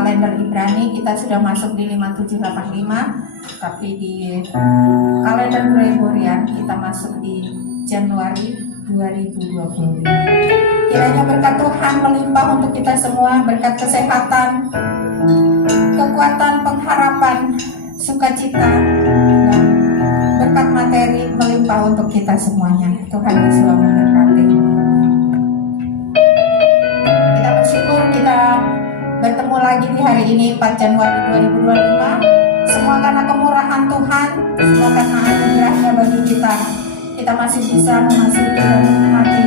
kalender Ibrani kita sudah masuk di 5785, tapi di kalender Gregorian kita masuk di Januari 2020. Kiranya berkat Tuhan melimpah untuk kita semua, berkat kesehatan, kekuatan, pengharapan, sukacita, dan berkat materi melimpah untuk kita semuanya. Tuhan Yesus memberkati. Kita bersyukur kita bertemu lagi di hari ini 4 Januari 2025. Semua karena kemurahan Tuhan, semua karena anugerahnya bagi kita. Kita masih bisa memasuki dan menikmati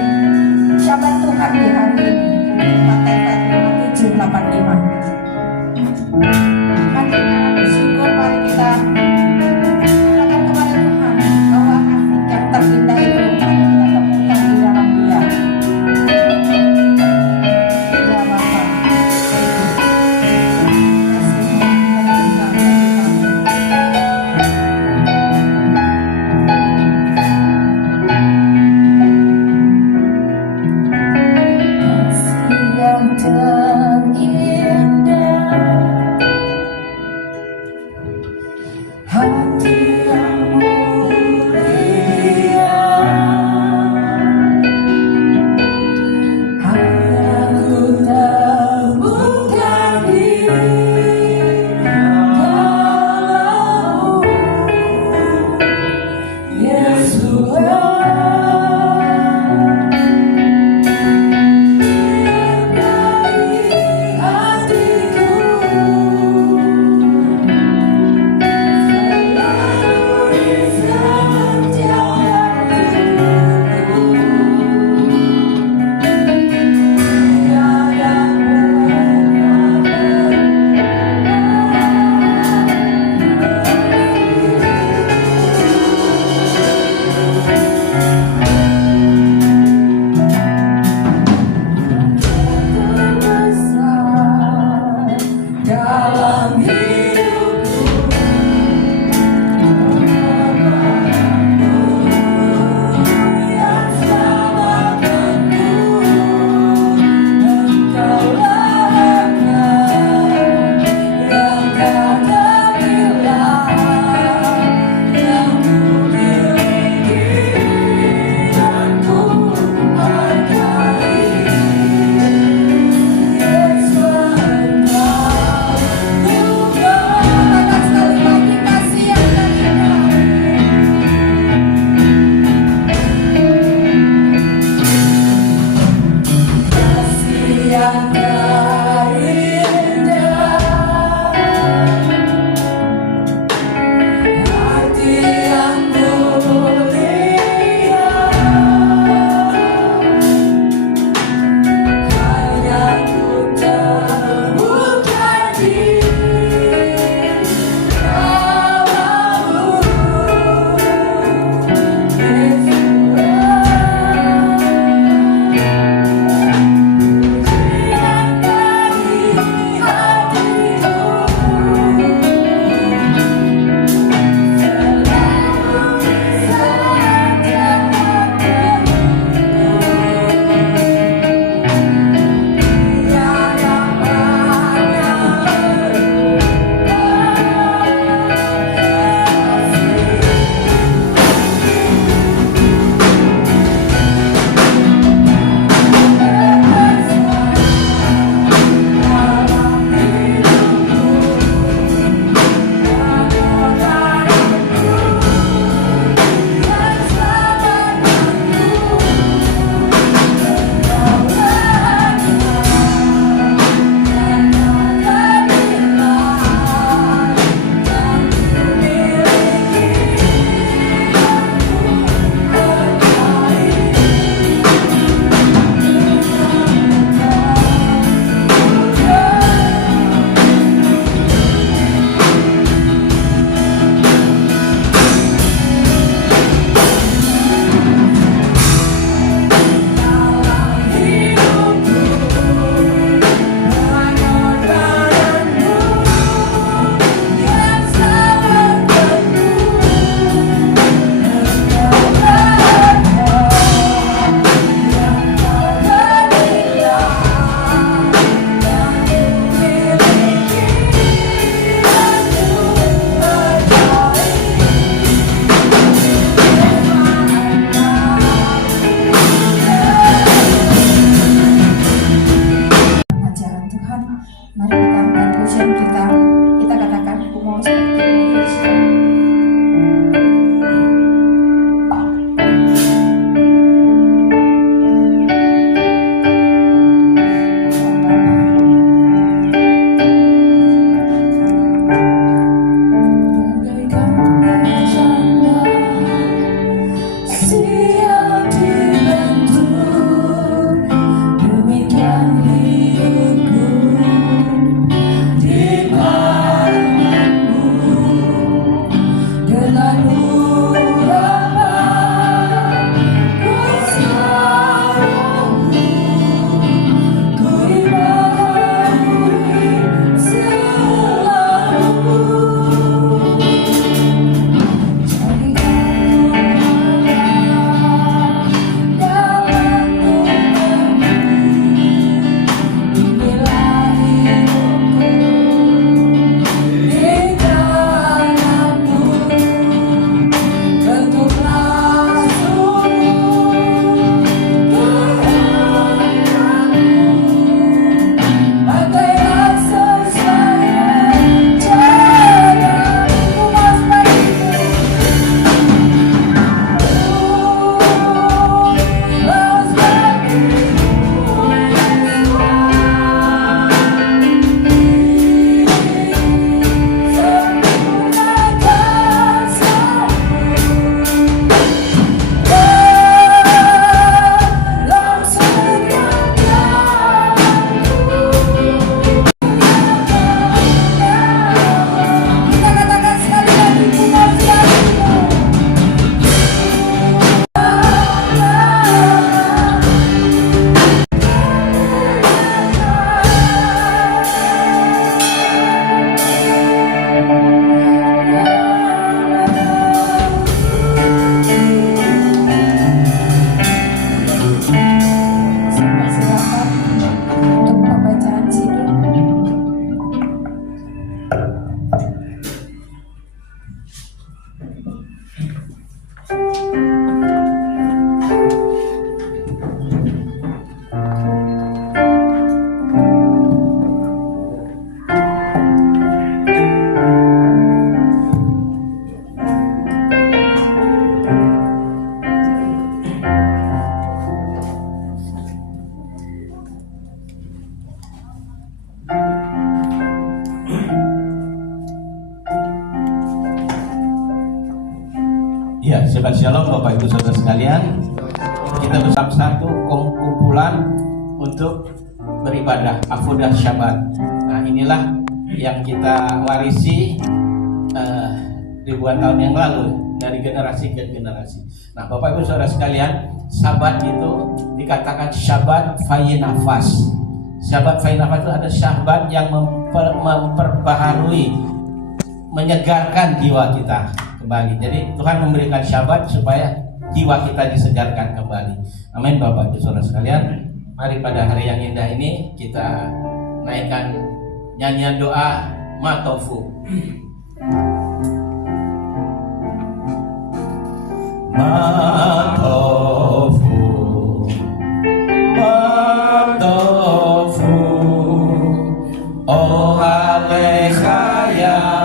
Syabat Tuhan di hari ini. Matius 5785. Mari kita bersyukur, mari kita katakan kepada Tuhan bahwa kasih yang terindah itu mari kita temukan di dalam Dia. Ya Bapa. Kasih yang Shabbat Shalom Bapak Ibu Saudara sekalian. Kita bersama satu kumpulan untuk beribadah Afudah Syabat. Nah, inilah yang kita warisi ribuan tahun yang lalu dari generasi ke generasi. Nah, Bapak Ibu Saudara sekalian, Sabat itu dikatakan Syabat Faye Nafas. Syabat Faye Nafas itu ada Syabat yang memperbaharui, menyegarkan jiwa kita kembali. Jadi Tuhan memberikan Syabat supaya jiwa kita disegarkan kembali. Amin Bapak Ibu Saudara sekalian. Mari pada hari yang indah ini kita naikkan nyanyian doa Matofu. Matofu, Matofu, oh Alechaya.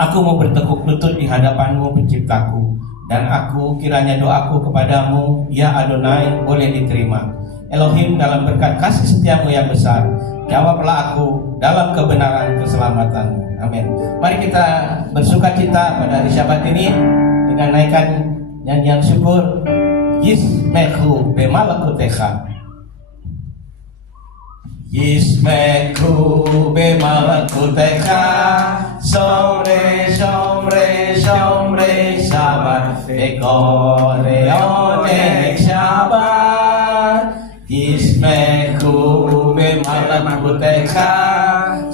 Aku mau bertekuk lutut di hadapanmu penciptaku, dan aku kiranya doaku kepadamu ya Adonai boleh diterima. Elohim, dalam berkat kasih setiamu yang besar, jawablah aku dalam kebenaran keselamatanmu. Amin. Mari kita bersukacita pada hari Syabat ini dengan naikkan nyanyian syukur Yismechu bemalakutecha. Yismechu bemalakutecha, Shomre, Shomre, Shomre Shabbat, Vekoreone Shabbat. Yismechu bemalakutecha,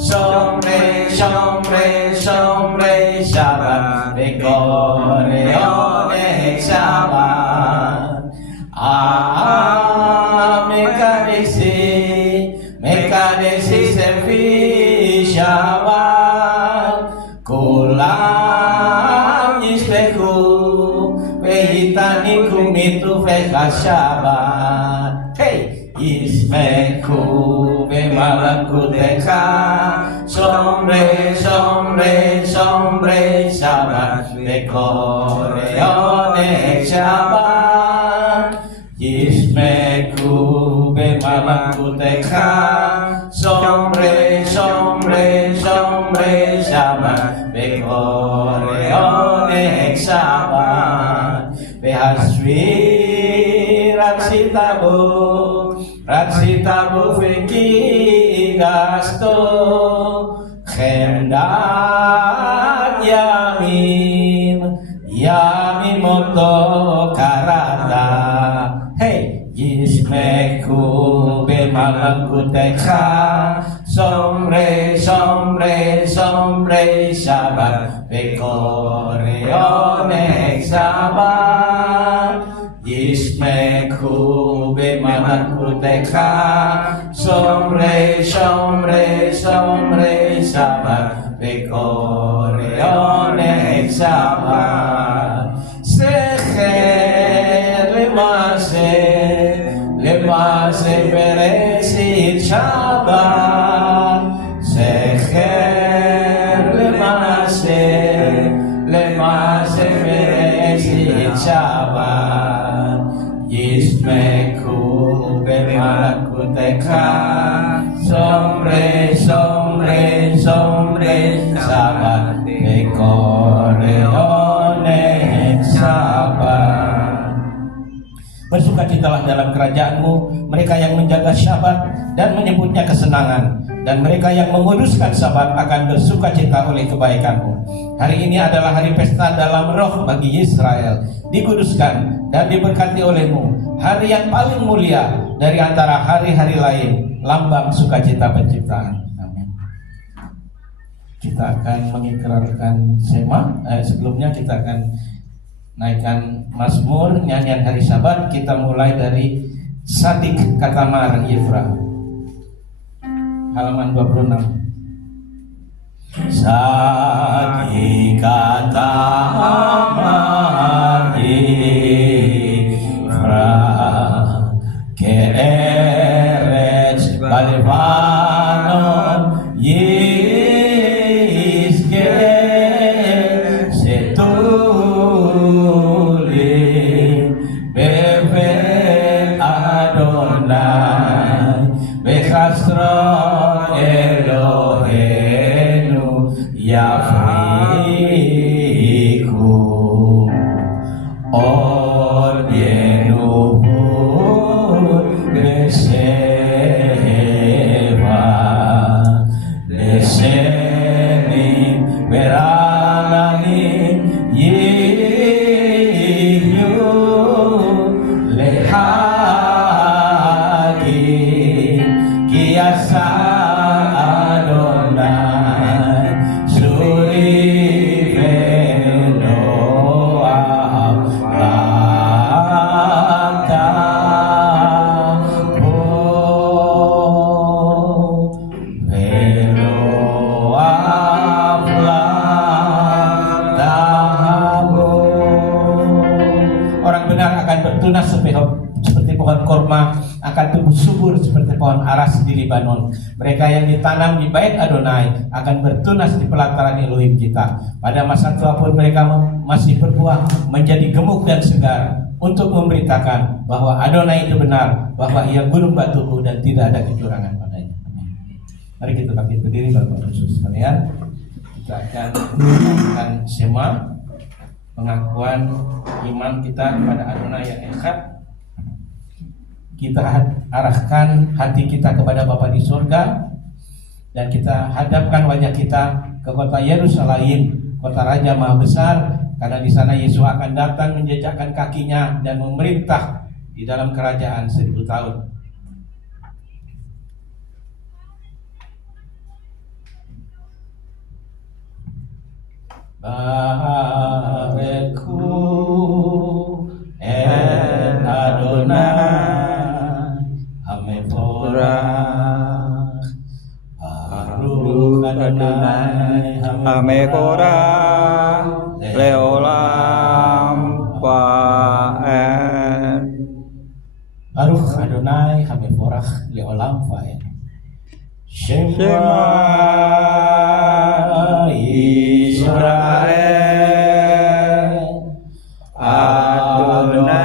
Shomre, Shomre, Shomre Shabbat, Vekoreone Shabbat. Mekadesi servi Shabbat, kulam yispeku, vehitani kumitu vecha Shabbat. Hey, yispeku bemalakutecha, Shomre, Shomre, Shomre Shabbat, vekoreone Shabbat. Yismechu bemalakutecha, Shomre, Shomre, Shomre Shabbat, Vekoreone Shabbat, Vehashvi Ratsitabu Fiki Gasto Hendak Yami Moto Karata Hey Yismeku Bemalamku Tekha Somre Sabat Bekoreonek Sabat Yismeku Bemalamku Tekha Somre Sabat Bekoreonek Sabat Seher Lemase Beresit Shabbat Seher Lemase Beresit Shabbat Yismeku Bemalaku Tekha Somre Shabbat Bekoreonek Shabbat. Bersukacitalah dalam kerajaan-Mu mereka yang menjaga Syabat dan menyebutnya kesenangan, dan mereka yang menguduskan Syabat akan bersukacita oleh kebaikan-Mu. Hari ini adalah hari pesta dalam roh bagi Israel, dikuduskan dan diberkati oleh-Mu, hari yang paling mulia dari antara hari-hari lain, lambang sukacita penciptaan. Amin. Kita akan mengikrarkan sema. Sebelumnya kita akan naikkan Mazmur nyanyian hari Sabat. Kita mulai dari Sadik Katamar Yefra, halaman 26. Sadik Katamar Yefra Keeret Balevanon Yisge Yafriku Ordienu Beseva Leseni Beralani Yiyu Lehagi Kiasa seperti pohon korma, akan tumbuh subur seperti pohon aras di Libanon. Mereka yang ditanam di Bait Adonai akan bertunas di pelataran Elohim kita. Pada masa tua pun mereka masih berbuah menjadi gemuk dan segar, untuk memberitakan bahwa Adonai itu benar, bahwa Ia gunung batuku dan tidak ada kecurangan padanya. Amin. Mari kita bangkit berdiri Bapak Yesus sekalian. Kita akan menyanyikan Shema, pengakuan iman kita kepada Adonai yang Echad. Kita arahkan hati kita kepada Bapa di surga, dan kita hadapkan wajah kita ke kota Yerusalem, kota Raja Maha Besar, karena di sana Yesus akan datang menjejakkan kakinya dan memerintah di dalam kerajaan 1000 tahun. Bareku en Adonai Hamevorach, Baruch Adonai Hamevorach Leolam Vaed. Baruch Adonai Hamevorach Leolam Vaed. Shema Israel Adonai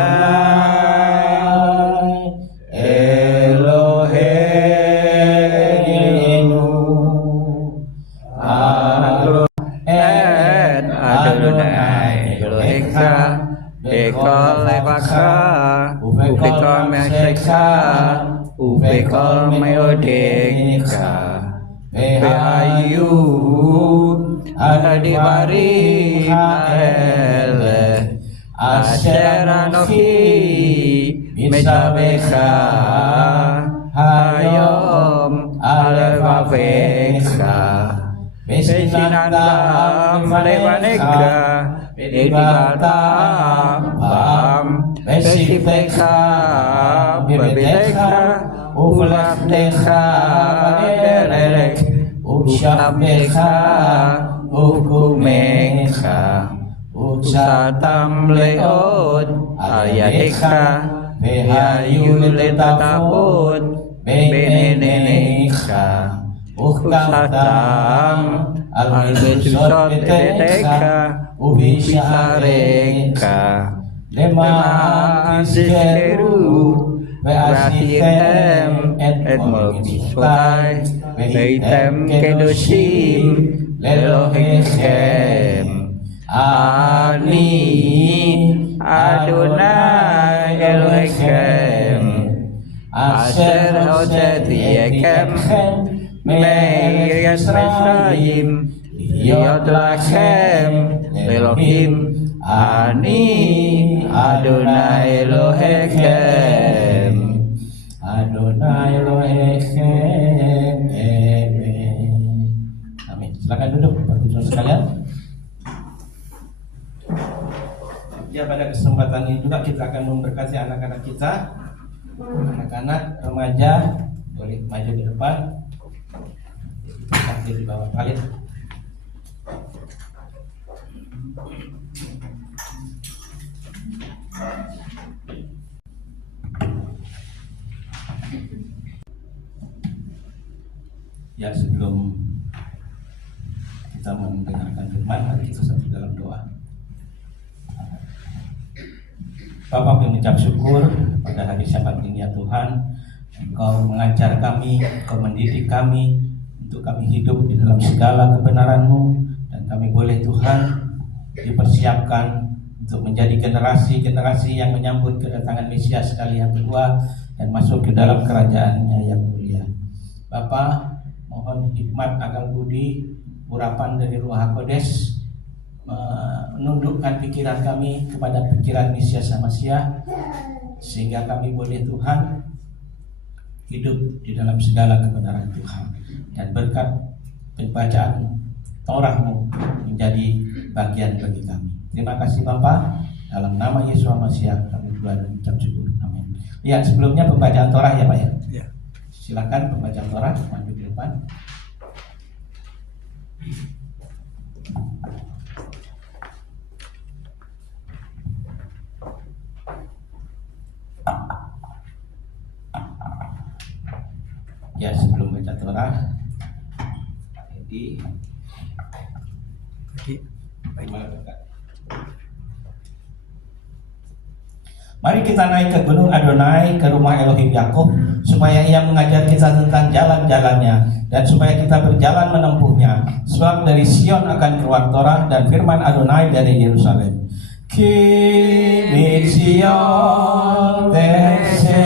Eloheinu Adonai Elohecha Bekol Levaka Ubekol Mesha Beka Ubekol Meodeka Behayu Adibari Haele Asyaranoki Misabeka Hayom Alevaveka Besinandam Levaneka Edibata Bam Besipeka Bebeka Uflakdeka Derek Usyapeka Ukumeka Uksatam Leod Ayadeka Behayu Letataput Beneneka Uksatam Al-Besusot Teteka Ubisareka Lema Ansisteru Beasitem Et Molgisotai Beitem Kedoshim Lelohechem Ani Adonai Elohechem Asher Hosetiechem Meir Yisraelim Yod Lachem Elohim Ani Adonai Elohechem Adonai Elohechem. Amin. Silakan duduk Bapak Ibu sekalian. Ya, pada kesempatan ini juga kita akan memberkati anak-anak kita. Anak-anak remaja boleh maju ke depan. Sambil di bawah kalian. Ya, sebelum kita mendengarkan firman, mari kita satu dalam doa. Bapa, kami mengucap syukur pada hari Sabat ini ya Tuhan, Engkau mengajar kami, Engkau mendidik kami untuk kami hidup di dalam segala kebenaran-Mu, dan kami boleh Tuhan dipersiapkan untuk menjadi generasi-generasi yang menyambut kedatangan Mesias sekali yang kedua dan masuk ke dalam kerajaan-Nya yang mulia. Bapa, mohon hikmat akal budi urapan dari Ruach HaKodes menundukkan pikiran kami kepada pikiran Mesias Masiah, sehingga kami boleh Tuhan hidup di dalam segala kebenaran Tuhan, dan berkat pembacaan Torah-Mu menjadi bagian bagi kami. Terima kasih Bapa, dalam nama Yesus Masiah kami berdoa dan ucap syukur. Amin. Ya, sebelumnya pembacaan Torah ya Pak ya. Ya. Silakan pembacaan Torah maju di depan. Ya, sebelum baca Torah, jadi mari kita naik ke gunung Adonai, ke rumah Elohim Yakub, supaya Ia mengajar kita tentang jalan-jalannya, dan supaya kita berjalan menempuhnya. Sebab dari Sion akan keluar Torah dan firman Adonai dari Yerusalem. Ki Sion tekse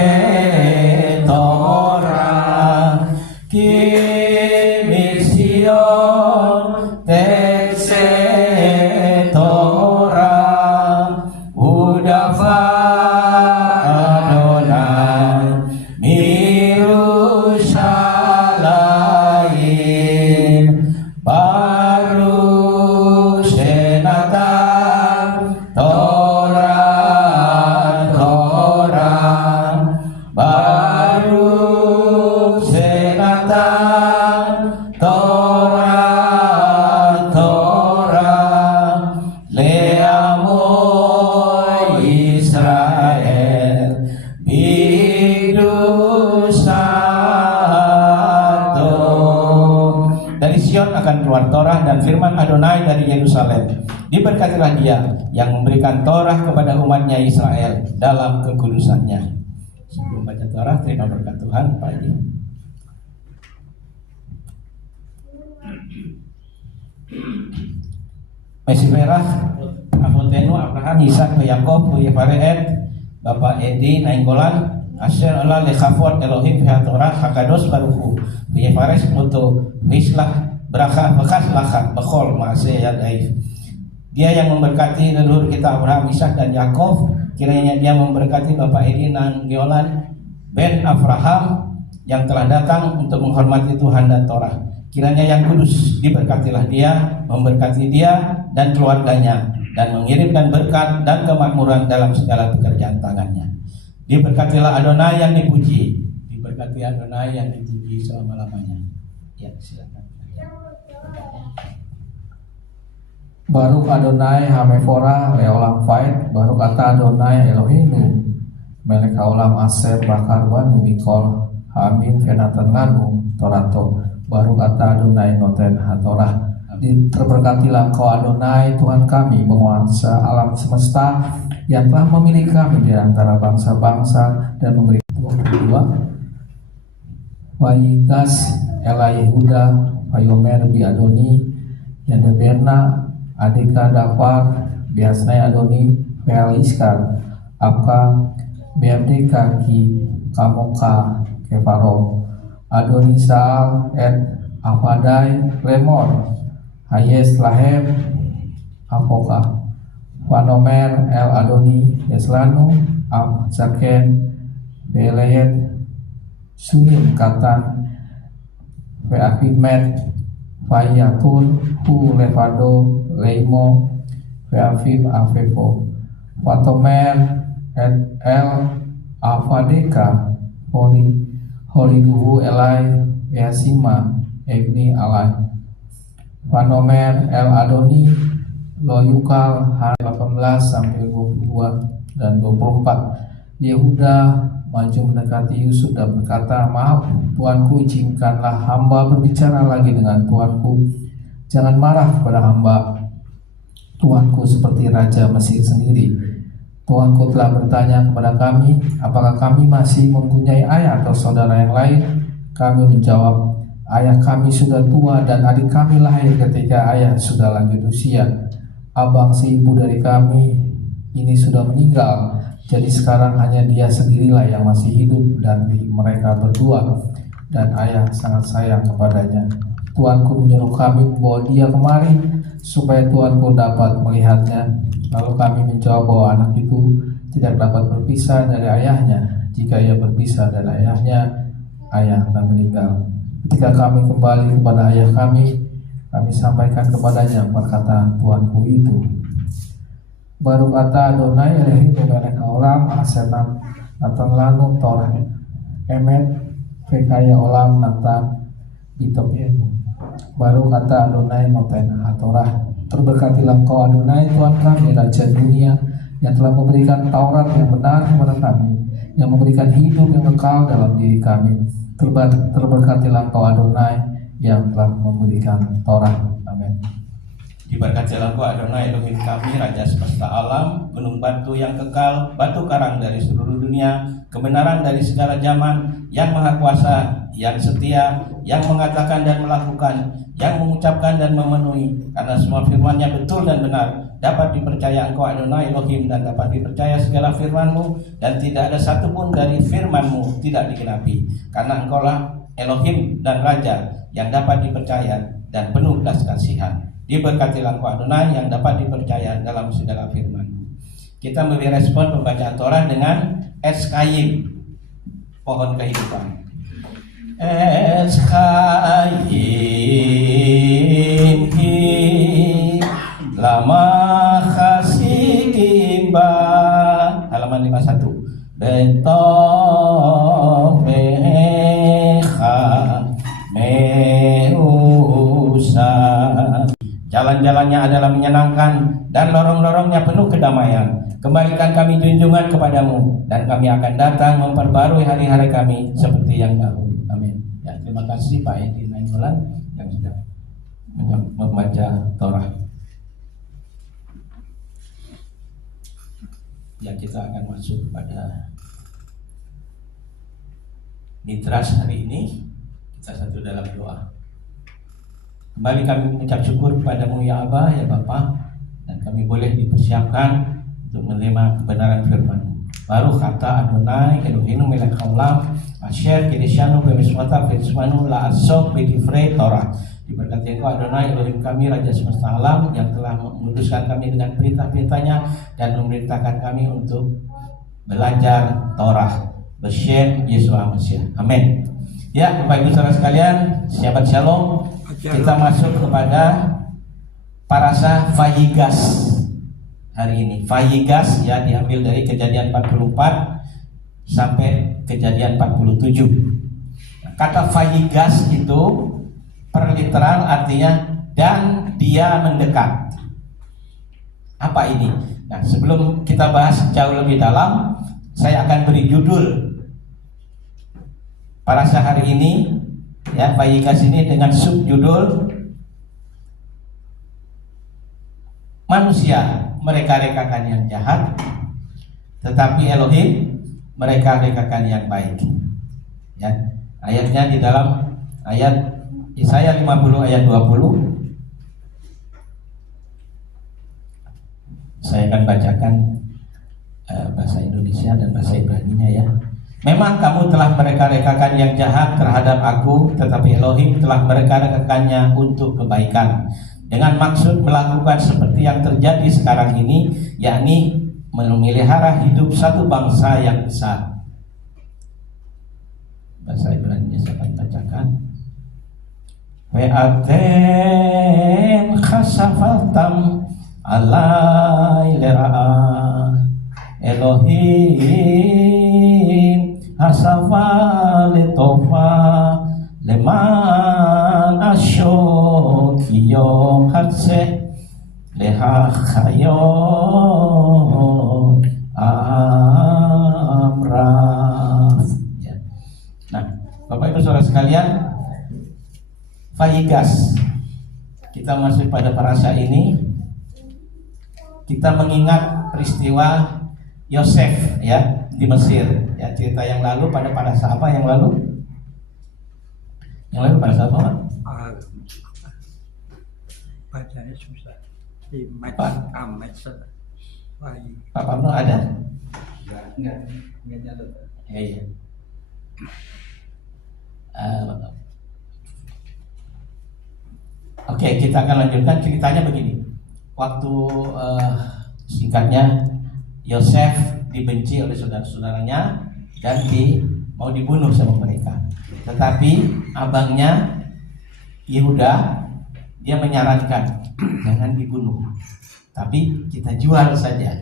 Torah, Ki Sion tekse Torah, Udafa Adonai Mirushalayim, Baru Senatan Torah, Baru Senatan Torah, Leamo Israel Bidusato. Dari Sion akan keluar Torah dan firman Adonai dari Yerusalem. Diberkatilah Dia yang memberikan Torah kepada umatnya Israel dalam kekudusannya. Sebelum baca Torah, terima berkat Tuhan Pak Edi. Mesih merah, Apotenu, Abraham, Ishak, Yakob, Yefareet, Bapak Edi, Nainggolan, Asher Allah lekhafot Elohim fihatorah hakados baruhu Biyefares untuk Islah berakah bekas lakah Bekol ma'aseh yadaif. Dia yang memberkati leluhur kita Abraham, Ishak dan Yakov. Kiranya dia memberkati Bapak Edi dan Giolan Ben Abraham yang telah datang untuk menghormati Tuhan dan Torah. Kiranya yang kudus diberkatilah dia, memberkati dia dan keluarganya, dan mengirimkan berkat dan kemakmuran dalam segala pekerjaan tangannya. Diberkatilah Adonai yang dipuji, diberkati Adonai yang dipuji selama-lamanya. Ya, silakan. Baruch Adonai Hamefora Leolam Faid, Baruch Ata Adonai Eloheinu Melek Haolam Aser Bakar Banu Mikol Amin Venatan Lanu Torato, Baruch Ata Adonai Noten HaTorah. Terberkatilah Engkau Adonai Tuhan kami, penguasa alam semesta, yang telah memilih kami di antara bangsa-bangsa dan memberi 22 Wayigas Ela Yehuda Wayomer Bi Adoni Yandeberna Adika Dafar Biasnai Adoni Vealiskar Apka Berdeka Ki Kamoka Kefaro Adoni Saal Et Afadai Lemon Hayes Lahem Apoka Wanomer El Adoni Yeslanu Am Zaken Beleyet Sunim Katan Veafimet Fayatun Hu Levado Leimo Veafim Afepo Watomer El Afadeka Holiduhu Elai Yasima Ebni Alai Wanomer El Adoni Loyukal hari 18 sampai 22 dan 24. Yehuda maju mendekati Yusuf dan berkata, "Maaf, tuanku, izinkanlah hamba berbicara lagi dengan tuanku. Jangan marah kepada hamba tuanku seperti Raja Mesir sendiri. Tuanku telah bertanya kepada kami, apakah kami masih mempunyai ayah atau saudara yang lain? Kami menjawab, ayah kami sudah tua dan adik kami lahir ketika ayah sudah lanjut usia. Abang si ibu dari kami ini sudah meninggal, jadi sekarang hanya dia sendirilah yang masih hidup dari mereka berdua, dan ayah sangat sayang kepadanya. Tuanku menyuruh kami membawa dia kemari supaya tuanku dapat melihatnya. Lalu kami menjawab bahwa anak itu tidak dapat berpisah dari ayahnya. Jika ia berpisah dari ayahnya, ayah akan meninggal. Ketika kami kembali kepada ayah kami sampaikan kepadanya perkataan tuanku itu. Baru kata Adonai Elohim melek olam asenat natan lanu torah emet pekaya olam natan bitopien. Baru kata Adonai noten hatorah. Terberkatilah Engkau Adonai Tuhan kami, Raja dunia, yang telah memberikan Taurat yang benar kepada kami, yang memberikan hidup yang kekal dalam diri kami. Terberkatilah Engkau Adonai yang telah memberikan Taurat. Amin. Diberkatilah Engkau Adonai Elohim kami, Raja semesta alam, gunung batu yang kekal, batu karang dari seluruh dunia, kebenaran dari segala zaman, yang maha kuasa, yang setia, yang mengatakan dan melakukan, yang mengucapkan dan memenuhi, karena semua firman-Nya betul dan benar. Dapat dipercaya Engkau Adonai Elohim, dan dapat dipercaya segala firman-Mu, dan tidak ada satupun dari firman-Mu tidak digenapi, karena Engkaulah Elohim dan Raja yang dapat dipercaya dan penuh belas kasihan. Diberkatilah Engkau Adonai yang dapat dipercaya dalam segala firman-Mu. Kita memberi respon pembacaan Torah dengan Eskayim, pohon kehidupan. Eskayim lama khasikim ba, halaman 51. Beto meha meusa. Jalan-jalannya adalah menyenangkan dan lorong-lorongnya penuh kedamaian. Kembalikan kami junjungan kepadamu, dan kami akan datang memperbarui hari-hari kami seperti yang dahulu. Amin. Ya, terima kasih Pak Edi Nainggolan yang sudah membaca Torah. Ya, kita akan masuk kepada Nitras hari ini. Kita satu dalam doa. Kembali kami mengucap syukur kepadamu ya Abah, ya Bapa, dan kami boleh dipersiapkan untuk menerima kebenaran firman-Mu. Baru kata Adonai Eloheinu melech haolam asher kideshanu b'mitzvotav v'tzivanu la'asok b'divrei Torah. Diberkati Engkau Adonai Elohim kami, Raja semesta alam, yang telah menguduskan kami dengan perintah-perintahnya dan memerintahkan kami untuk belajar Torah. B'Shem Yeshua Mashiach. Amin. Ya, Bapak Ibu Saudara sekalian, sahabat Shalom, kita masuk kepada parasha Vayigas hari ini. Vayigas ya diambil dari Kejadian 44 sampai Kejadian 47. Kata Vayigas itu perliteral artinya dan dia mendekat. Apa ini? Nah, sebelum kita bahas jauh lebih dalam, saya akan beri judul parasha hari ini ya, Vayigas ini dengan subjudul manusia mereka-rekakan yang jahat, tetapi Elohim mereka-rekakan yang baik. Ya, ayatnya di dalam ayat Yesaya 50 ayat 20. Saya akan bacakan bahasa Indonesia dan bahasa Ibraninya ya. Memang kamu telah mereka-rekakan yang jahat terhadap aku, tetapi Elohim telah mereka-rekakannya untuk kebaikan, dengan maksud melakukan seperti yang terjadi sekarang ini, yakni memelihara hidup satu bangsa yang besar. Bahasa Ibrani saya akan bacakan. Ve'atem khasafaltam alai lera'a Elohim hasafa letofa leman asyok yom hatseh lehachayon amraf. Ya. Nah, Bapak Ibu Saudara sekalian, Vayigas, kita masuk pada parasha ini, kita mengingat peristiwa Yosef ya di Mesir. Ya, cerita yang lalu pada parasha apa yang lalu? Yang lalu parasha apa? Bacanya susah. Di Pak Pablo ada? Enggak nyatet. Iya. Oke, kita akan lanjutkan ceritanya begini. Waktu singkatnya Yosef dibenci oleh saudara-saudaranya dan mau dibunuh sama mereka. Tetapi abangnya Yehuda dia menyarankan jangan dibunuh, tapi kita jual saja.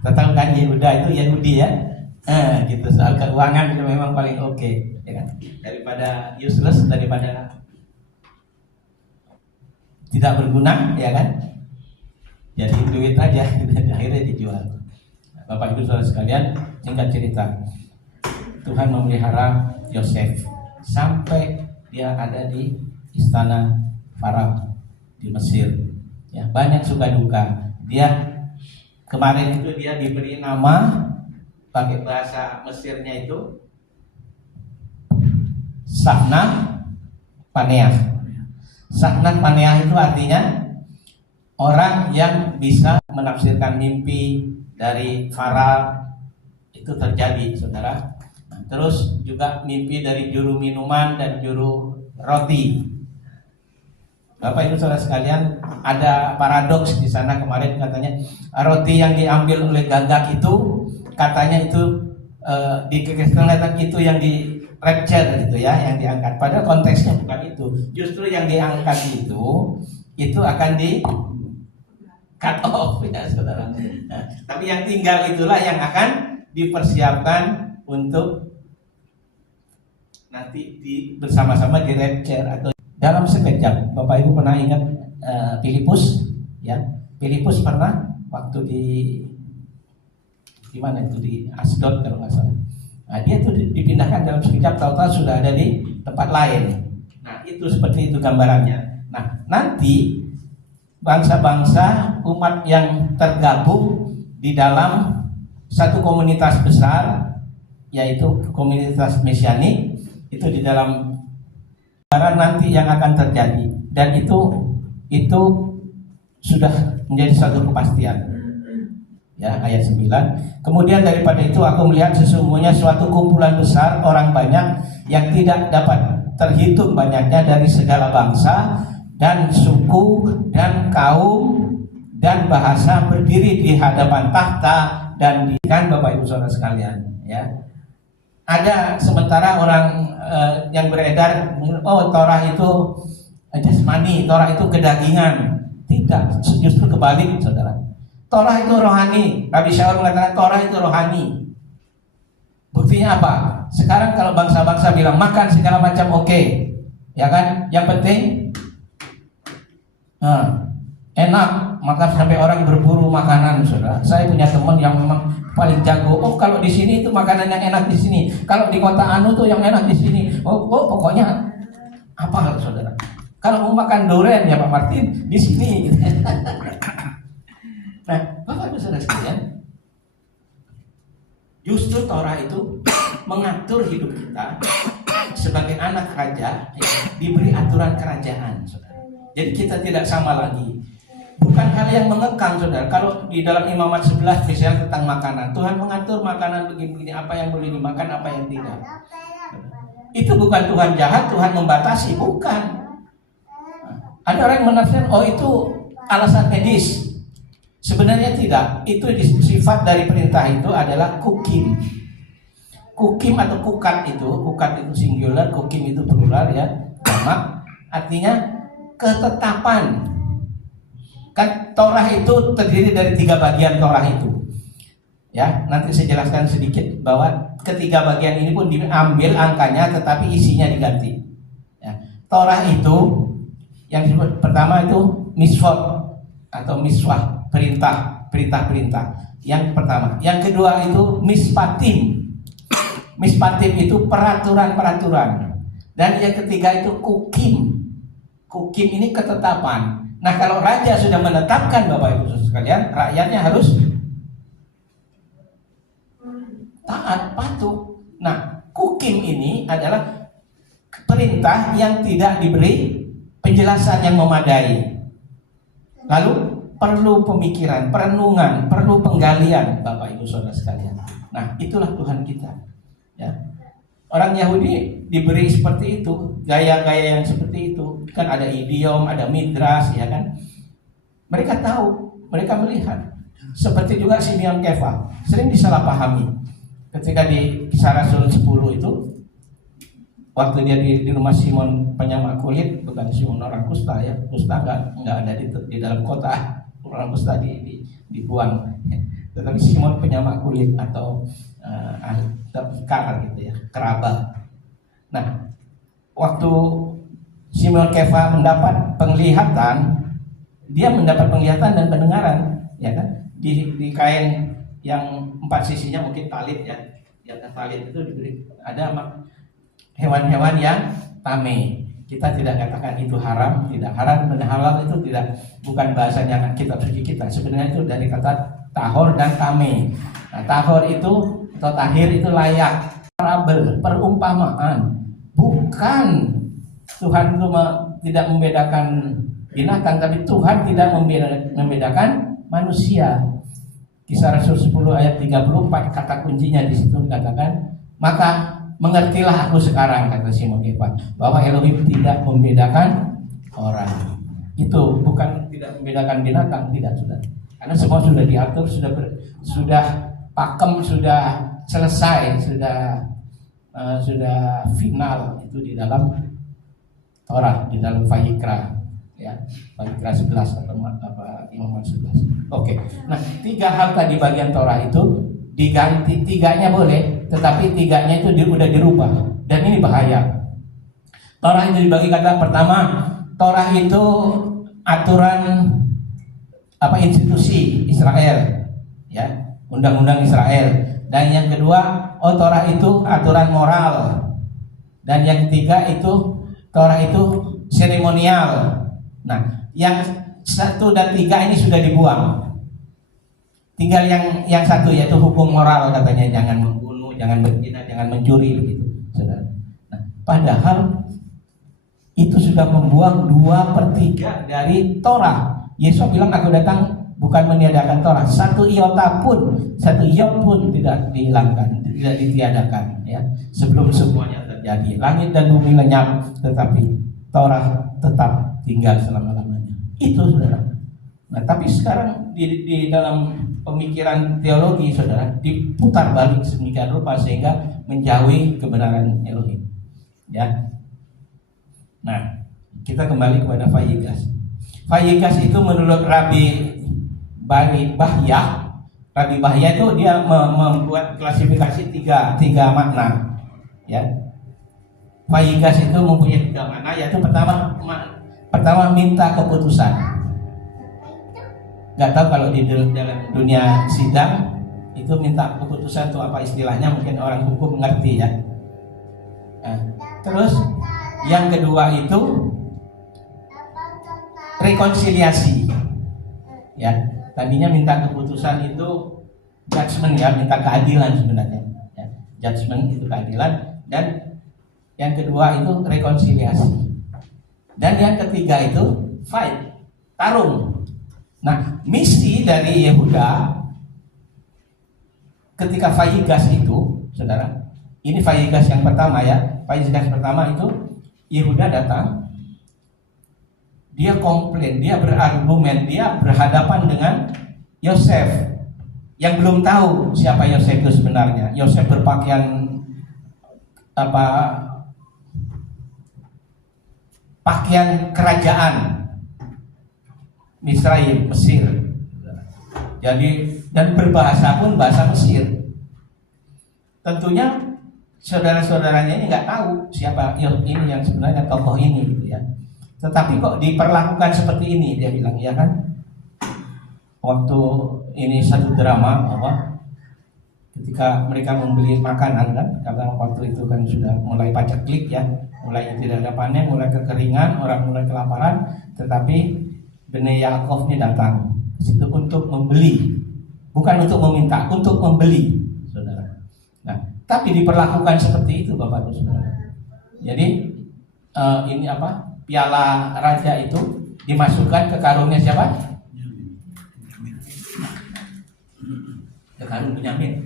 Tahu kan Yehuda itu Yahudi ya, gitu, soal keuangan itu memang paling oke, ya kan? Daripada useless, daripada tidak berguna, ya kan? Jadi duit aja, akhirnya dijual. Bapak Ibu Saudara sekalian, singkat cerita, Tuhan memelihara Yosef sampai dia ada di istana Farao di Mesir. Ya, banyak suka duka. Dia kemarin itu dia diberi nama pakai bahasa Mesirnya itu Safnah Paneah. Safnah Paneah itu artinya orang yang bisa menafsirkan mimpi dari Farao itu terjadi, saudara. Nah, terus juga mimpi dari juru minuman dan juru roti. Bapak Ibu Saudara sekalian, ada paradoks di sana kemarin, katanya roti yang diambil oleh gagak itu katanya itu di Kristen itu yang di rapture gitu ya, yang diangkat. Padahal konteksnya bukan itu. Justru yang diangkat itu akan di cut off ya saudara. Nah, tapi yang tinggal itulah yang akan dipersiapkan untuk nanti bersama-sama di rapture atau dalam sekejap. Bapak Ibu pernah ingat Filipus ya? Filipus pernah waktu di mana itu, di Asdod kalau nggak salah. Nah, dia tuh dipindahkan dalam sekejap, tahu-tahu sudah ada di tempat lain. Nah, itu seperti itu gambarannya. Nah, nanti bangsa-bangsa umat yang tergabung di dalam satu komunitas besar, yaitu komunitas mesianik, itu di dalam gambaran nanti yang akan terjadi, dan itu sudah menjadi satu kepastian. ya, ayat 9. Kemudian daripada itu aku melihat sesungguhnya suatu kumpulan besar orang banyak yang tidak dapat terhitung banyaknya dari segala bangsa dan suku dan kaum dan bahasa berdiri di hadapan tahta dan di kan Bapak Ibu Saudara sekalian, ya. Ada sementara orang yang beredar, oh Torah itu jasmani, Torah itu kedagingan. Tidak, justru kebalik, saudara. Torah itu rohani. Rabbi Shaul mengatakan Torah itu rohani. Buktinya apa? Sekarang kalau bangsa-bangsa bilang makan segala macam oke, ya kan? Yang penting enak, maka sampai orang berburu makanan, saudara. Saya punya teman yang memang paling jago. Oh kalau di sini itu makanan yang enak di sini. Kalau di kota Anu tuh yang enak di sini. Oh pokoknya apa, saudara? Kalau mau makan durian ya Pak Martin di sini. Gitu. Nah, Bapak Ibu Saudara sekalian, justru Torah itu mengatur hidup kita sebagai anak raja, ya, diberi aturan kerajaan, saudara. Jadi kita tidak sama lagi. Bukan hal yang mengekang, saudara. Kalau di dalam Imamat 11 misalnya tentang makanan, Tuhan mengatur makanan begini-begini, apa yang boleh dimakan, apa yang tidak. Itu bukan Tuhan jahat, Tuhan membatasi, bukan. Ada orang yang menafsirkan, oh itu alasan medis. Sebenarnya tidak. Itu sifat dari perintah itu adalah kukim. Kukim atau kukat itu singular, kukim itu plural ya, jamak. Artinya ketetapan. Kan Torah itu terdiri dari 3 bagian Torah itu. Ya, nanti saya jelaskan sedikit bahwa ketiga bagian ini pun diambil angkanya, tetapi isinya diganti. Ya. Torah itu yang disebut pertama itu miswot atau miswah, perintah. Yang pertama. Yang kedua itu mispatim. Mispatim itu peraturan. Dan yang ketiga itu kukim. Kukim ini ketetapan. Nah, kalau raja sudah menetapkan, Bapak Ibu sekalian, rakyatnya harus taat, patuh. Nah, kukim ini adalah perintah yang tidak diberi penjelasan yang memadai. Lalu perlu pemikiran, perenungan, perlu penggalian, Bapak Ibu Saudara sekalian. Nah, itulah Tuhan kita. Ya. Orang Yahudi diberi seperti itu, gaya-gaya yang seperti itu. Kan ada idiom, ada midras, ya kan? Mereka tahu, mereka melihat. Seperti juga Simeon Kefa, sering disalahpahami. Ketika di Kisah Rasul 10 itu, waktu dia di rumah Simon penyamak kulit, bukan Simon orang kusta ya, kusta nggak ada di dalam kota, orang kusta dibuang. Tetapi Simon penyamak kulit atau ikar gitu ya, kerabat. Nah, waktu Simon Kefa mendapat penglihatan, dia mendapat penglihatan dan pendengaran, ya kan? Di kain yang 4 sisinya mungkin talit ya, di atas talit itu diberi ada hewan-hewan yang tame. Kita tidak katakan itu haram, tidak haram dan halal itu tidak, bukan bahasanya kitab suci kita. Sebenarnya itu dari kata tahor dan tame. Nah, tahor itu atau tahir itu layak, parabel, perumpamaan. Bukan Tuhan itu tidak membedakan binatang, tapi Tuhan tidak membedakan manusia. Kisah Rasul 10 ayat 34 kata kuncinya di situ dikatakan, maka mengertilah aku sekarang, kata Simon Kefa, bahwa Elohim tidak membedakan orang. Itu bukan tidak membedakan binatang, tidak, sudah. Karena semua sudah diatur, sudah pakem, sudah selesai, sudah final itu di dalam Torah, di dalam Vayikra, ya, Vayikra 11 atau Imamat 11. Oke. Nah, 3 hal tadi bagian Torah itu diganti, 3-nya boleh, tetapi 3-nya itu udah dirubah, dan ini bahaya. Torah itu dibagi kata pertama, Torah itu aturan institusi Israel, ya, undang-undang Israel. Dan yang kedua, Torah itu aturan moral. Dan yang ketiga itu Torah itu seremonial. Nah, yang 1 dan 3 ini sudah dibuang. Tinggal yang 1 yaitu hukum moral, katanya jangan membunuh, jangan berzina, jangan mencuri begitu, saudara. Nah, padahal itu sudah membuang 2/3 dari Torah. Yesus bilang aku datang bukan meniadakan Torah. Satu iota pun, satu iot pun tidak dihilangkan, tidak ditiadakan. Ya, sebelum semuanya terjadi, langit dan bumi lenyap, tetapi Torah tetap tinggal selama-lamanya. Itu saudara. Nah, tapi sekarang di dalam pemikiran teologi saudara diputar balik sedemikian rupa sehingga menjauhi kebenaran Elohim. Ya. Nah, kita kembali kepada Vaihigas. Vaihigas itu menurut Rabbi Bahya itu dia membuat klasifikasi tiga makna. Ya. Vaihigas itu mempunyai tiga makna, yaitu pertama minta keputusan. Gak tahu kalau di dalam dunia sidang itu minta keputusan itu apa istilahnya, mungkin orang hukum mengerti ya. Nah, terus yang kedua itu rekonsiliasi. Ya, tadinya minta keputusan itu judgment ya, minta keadilan sebenarnya. Ya, judgment itu keadilan, dan yang kedua itu rekonsiliasi. Dan yang ketiga itu fight, tarung. Nah, misi dari Yehuda ketika Vaihigas itu, saudara, ini Vaihigas yang pertama ya. Vaihigas pertama itu Yehuda datang, dia komplain, dia berargumen, dia berhadapan dengan Yosef yang belum tahu siapa Yosef itu sebenarnya. Yosef berpakaian pakaian kerajaan Misraim, Mesir. Jadi dan berbahasa pun bahasa Mesir. Tentunya saudara-saudaranya ini nggak tahu siapa ini yang sebenarnya tokoh ini gitu ya. Tetapi kok diperlakukan seperti ini, dia bilang ya kan. Waktu ini satu drama ketika mereka membeli makanan kan, karena waktu itu kan sudah mulai paceklik ya, mulai tidak ada panen, mulai kekeringan, orang mulai kelaparan, tetapi Bene Yaakov ini datang situ untuk membeli, bukan untuk meminta, untuk membeli, saudara. Nah, tapi diperlakukan seperti itu, Bapak Ibu Saudara. Jadi ini piala raja itu dimasukkan ke karungnya siapa? Ke karung Benyamin.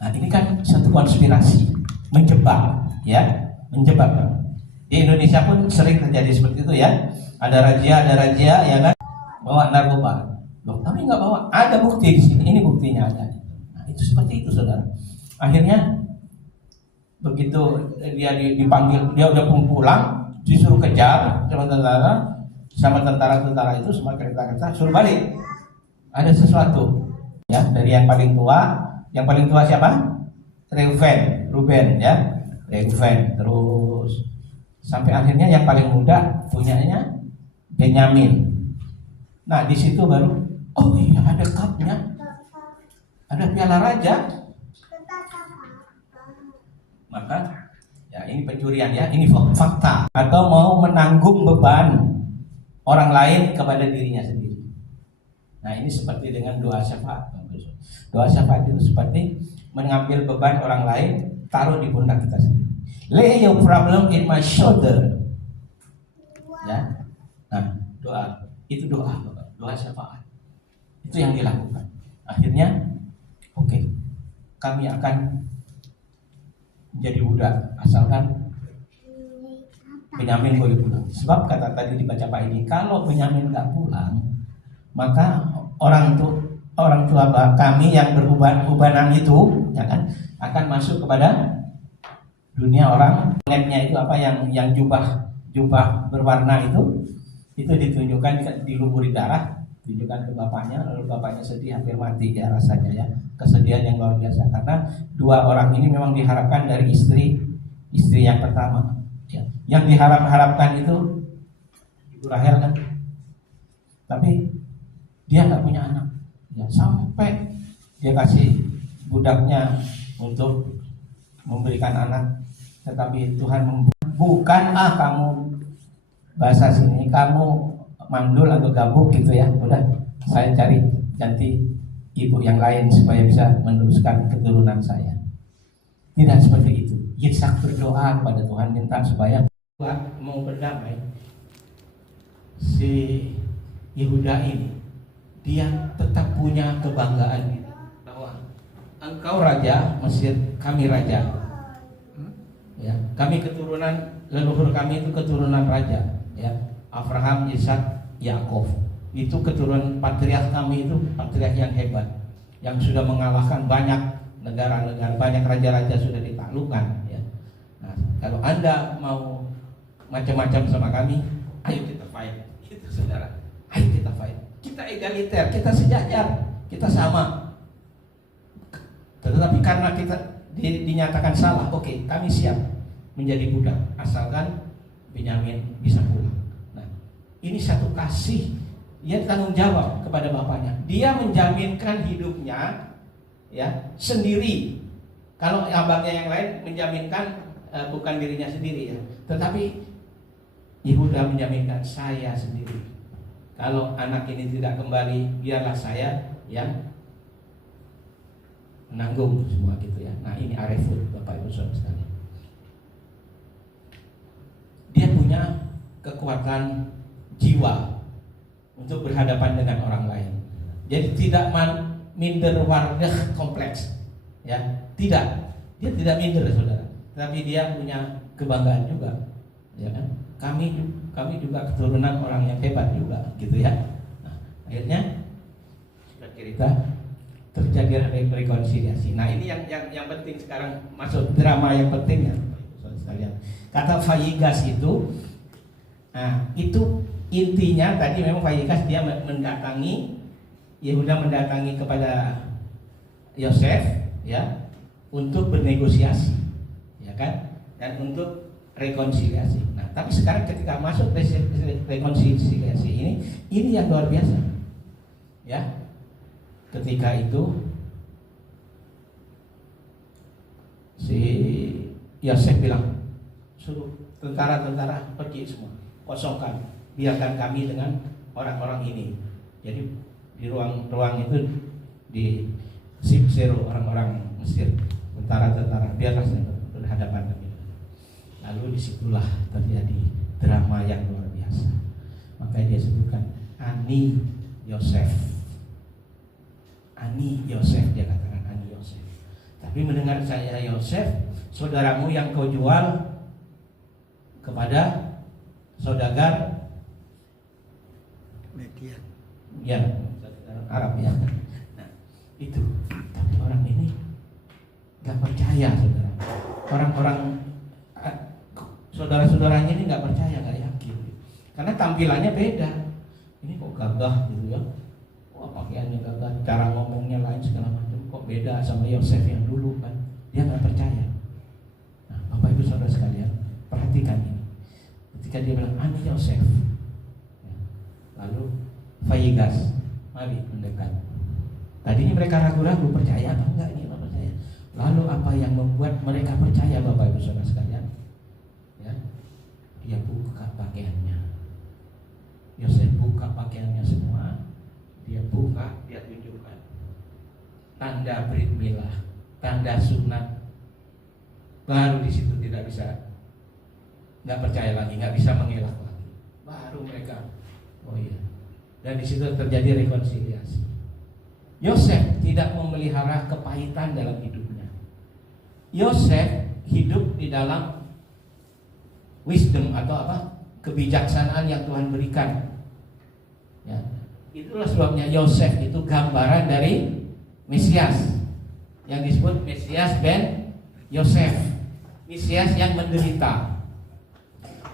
Nah, ini kan satu konspirasi, menjebak, ya, menjebak. Di Indonesia pun sering terjadi seperti itu ya. Ada raja ya kan, bawa narkoba. Loh, kami nggak bawa. Ada bukti di sini. Ini buktinya ada. Nah, itu seperti itu, saudara. Akhirnya begitu dia dipanggil, dia udah pulang, disuruh kejar sama tentara itu, sama kereta-kereta, suruh balik. Ada sesuatu ya dari yang paling tua. Yang paling tua siapa? Ruben ya. Reuben, terus sampai akhirnya yang paling muda punyanya Benyamin. Nah, di situ baru oh iya, ada cupnya, ada piala raja. Maka ya ini pencurian ya, ini fakta. Atau mau menanggung beban orang lain kepada dirinya sendiri. Nah, ini seperti dengan doa syafaat. Doa syafaat itu seperti mengambil beban orang lain, taruh di pundak kita sendiri. Lay your problem in my shoulder. Ya. Nah, doa syafaat. Itu yang dilakukan. Akhirnya oke, kami akan menjadi budak asalkan Benyamin boleh pulang. Sebab kata tadi dibaca Pak ini, kalau Benyamin nggak pulang, maka orang tua kami yang berubanan itu ya kan, akan masuk kepada dunia orang. Netnya itu yang jubah berwarna itu ditunjukkan, dilumuri darah, ditunjukkan ke bapaknya, lalu bapaknya sedih hampir mati ya rasanya ya, kesedihan yang luar biasa karena dua orang ini memang diharapkan dari istri yang pertama ya. Yang diharapkan itu Ibu Rahel kan, tapi dia nggak punya anak ya, sampai dia kasih budaknya untuk memberikan anak, tetapi Tuhan bukan kamu bahasa sini kamu mandul atau gabuk gitu ya, udah saya cari ganti ibu yang lain supaya bisa meneruskan keturunan saya. Tidak seperti itu. Yitzhak berdoa kepada Tuhan, minta supaya mau berdamai. Si Yehuda ini, dia tetap punya kebanggaan bahwa engkau raja Mesir, kami raja. Ya, kami keturunan, leluhur kami itu keturunan raja. Ya, Abraham, Ishak, Yakov. Itu keturunan patriark kami, itu patriark yang hebat, yang sudah mengalahkan banyak negara-negara, banyak raja-raja sudah ditaklukkan. Ya. Nah, kalau Anda mau macam-macam sama kami, ayo kita fight. Itu saudara, ayo kita fight. Kita egaliter, kita sejajar, kita sama. Tetapi karena kita dinyatakan salah, oke, kami siap menjadi budak asalkan Benyamin bisa pulang. Nah, ini satu kasih, dia tanggung jawab kepada bapaknya. Dia menjaminkan hidupnya ya sendiri. Kalau abangnya yang lain menjaminkan bukan dirinya sendiri ya, tetapi Yehuda menjaminkan saya sendiri. Kalau anak ini tidak kembali, biarlah saya yang menanggung semua gitu ya. Nah, ini arefut Bapak Ibu Saudara sekalian. Dia punya kekuatan jiwa untuk berhadapan dengan orang lain. Jadi tidak minder wardah kompleks, ya tidak. Dia tidak minder saudara, tapi dia punya kebanggaan juga, ya kan? Kami juga keturunan orang yang hebat juga, gitu ya. Nah, akhirnya cerita terjadi rekonsiliasi. Nah, ini yang penting sekarang, masuk drama yang penting ya, saudara sekalian. Kata Vayigas itu, nah itu intinya tadi memang Vayigas dia mendatangi, Yehuda mendatangi kepada Yosef ya untuk bernegosiasi, ya kan, dan untuk rekonsiliasi. Nah, tapi sekarang ketika masuk rekonsiliasi ini yang luar biasa, ya. Ketika itu si Yosef bilang, suruh tentara-tentara pergi semua, kosongkan, biarkan kami dengan orang-orang ini. Jadi di ruang itu di Sipsero, orang-orang Mesir, tentara-tentara, biarlah berhadapan kami. Lalu disitulah terjadi drama yang luar biasa. Makanya dia sebutkan Ani Yosef. Ani Yosef, dia katakan Ani Yosef. Tapi mendengar saya Yosef, saudaramu yang kau jual kepada saudagar media ya Arab ya. Nah, itu. Tapi orang ini nggak percaya saudara. Orang-orang saudara-saudaranya ini nggak percaya, nggak yakin. Karena tampilannya beda. Ini kok gagah gitu ya. Wah, pakaiannya gagah, cara ngomongnya lain segala macam. Kok beda sama Yosef yang dulu kan? Dia nggak percaya. Nah, Bapak Ibu Saudara sekalian, perhatikan ini. Ketika dia bilang Ani Yosef, lalu Vayigas, mari mendekat. Tadinya mereka ragu-ragu, percaya apa enggak ini, apa percaya. Lalu apa yang membuat mereka percaya Bapak Ibu Saudara sekalian? Ya, dia buka pakaiannya. Yosef buka pakaiannya semua. Dia buka, dia tunjukkan tanda brit milah, tanda sunat. Baru di situ tidak bisa, nggak percaya lagi, nggak bisa mengelak lagi. Baru mereka, oh iya. Dan di situ terjadi rekonsiliasi. Yosef tidak memelihara kepahitan dalam hidupnya. Yosef hidup di dalam wisdom atau apa? Kebijaksanaan yang Tuhan berikan. Ya. Itulah sebabnya Yosef itu gambaran dari Mesias, yang disebut Mesias ben Yosef, Mesias yang menderita.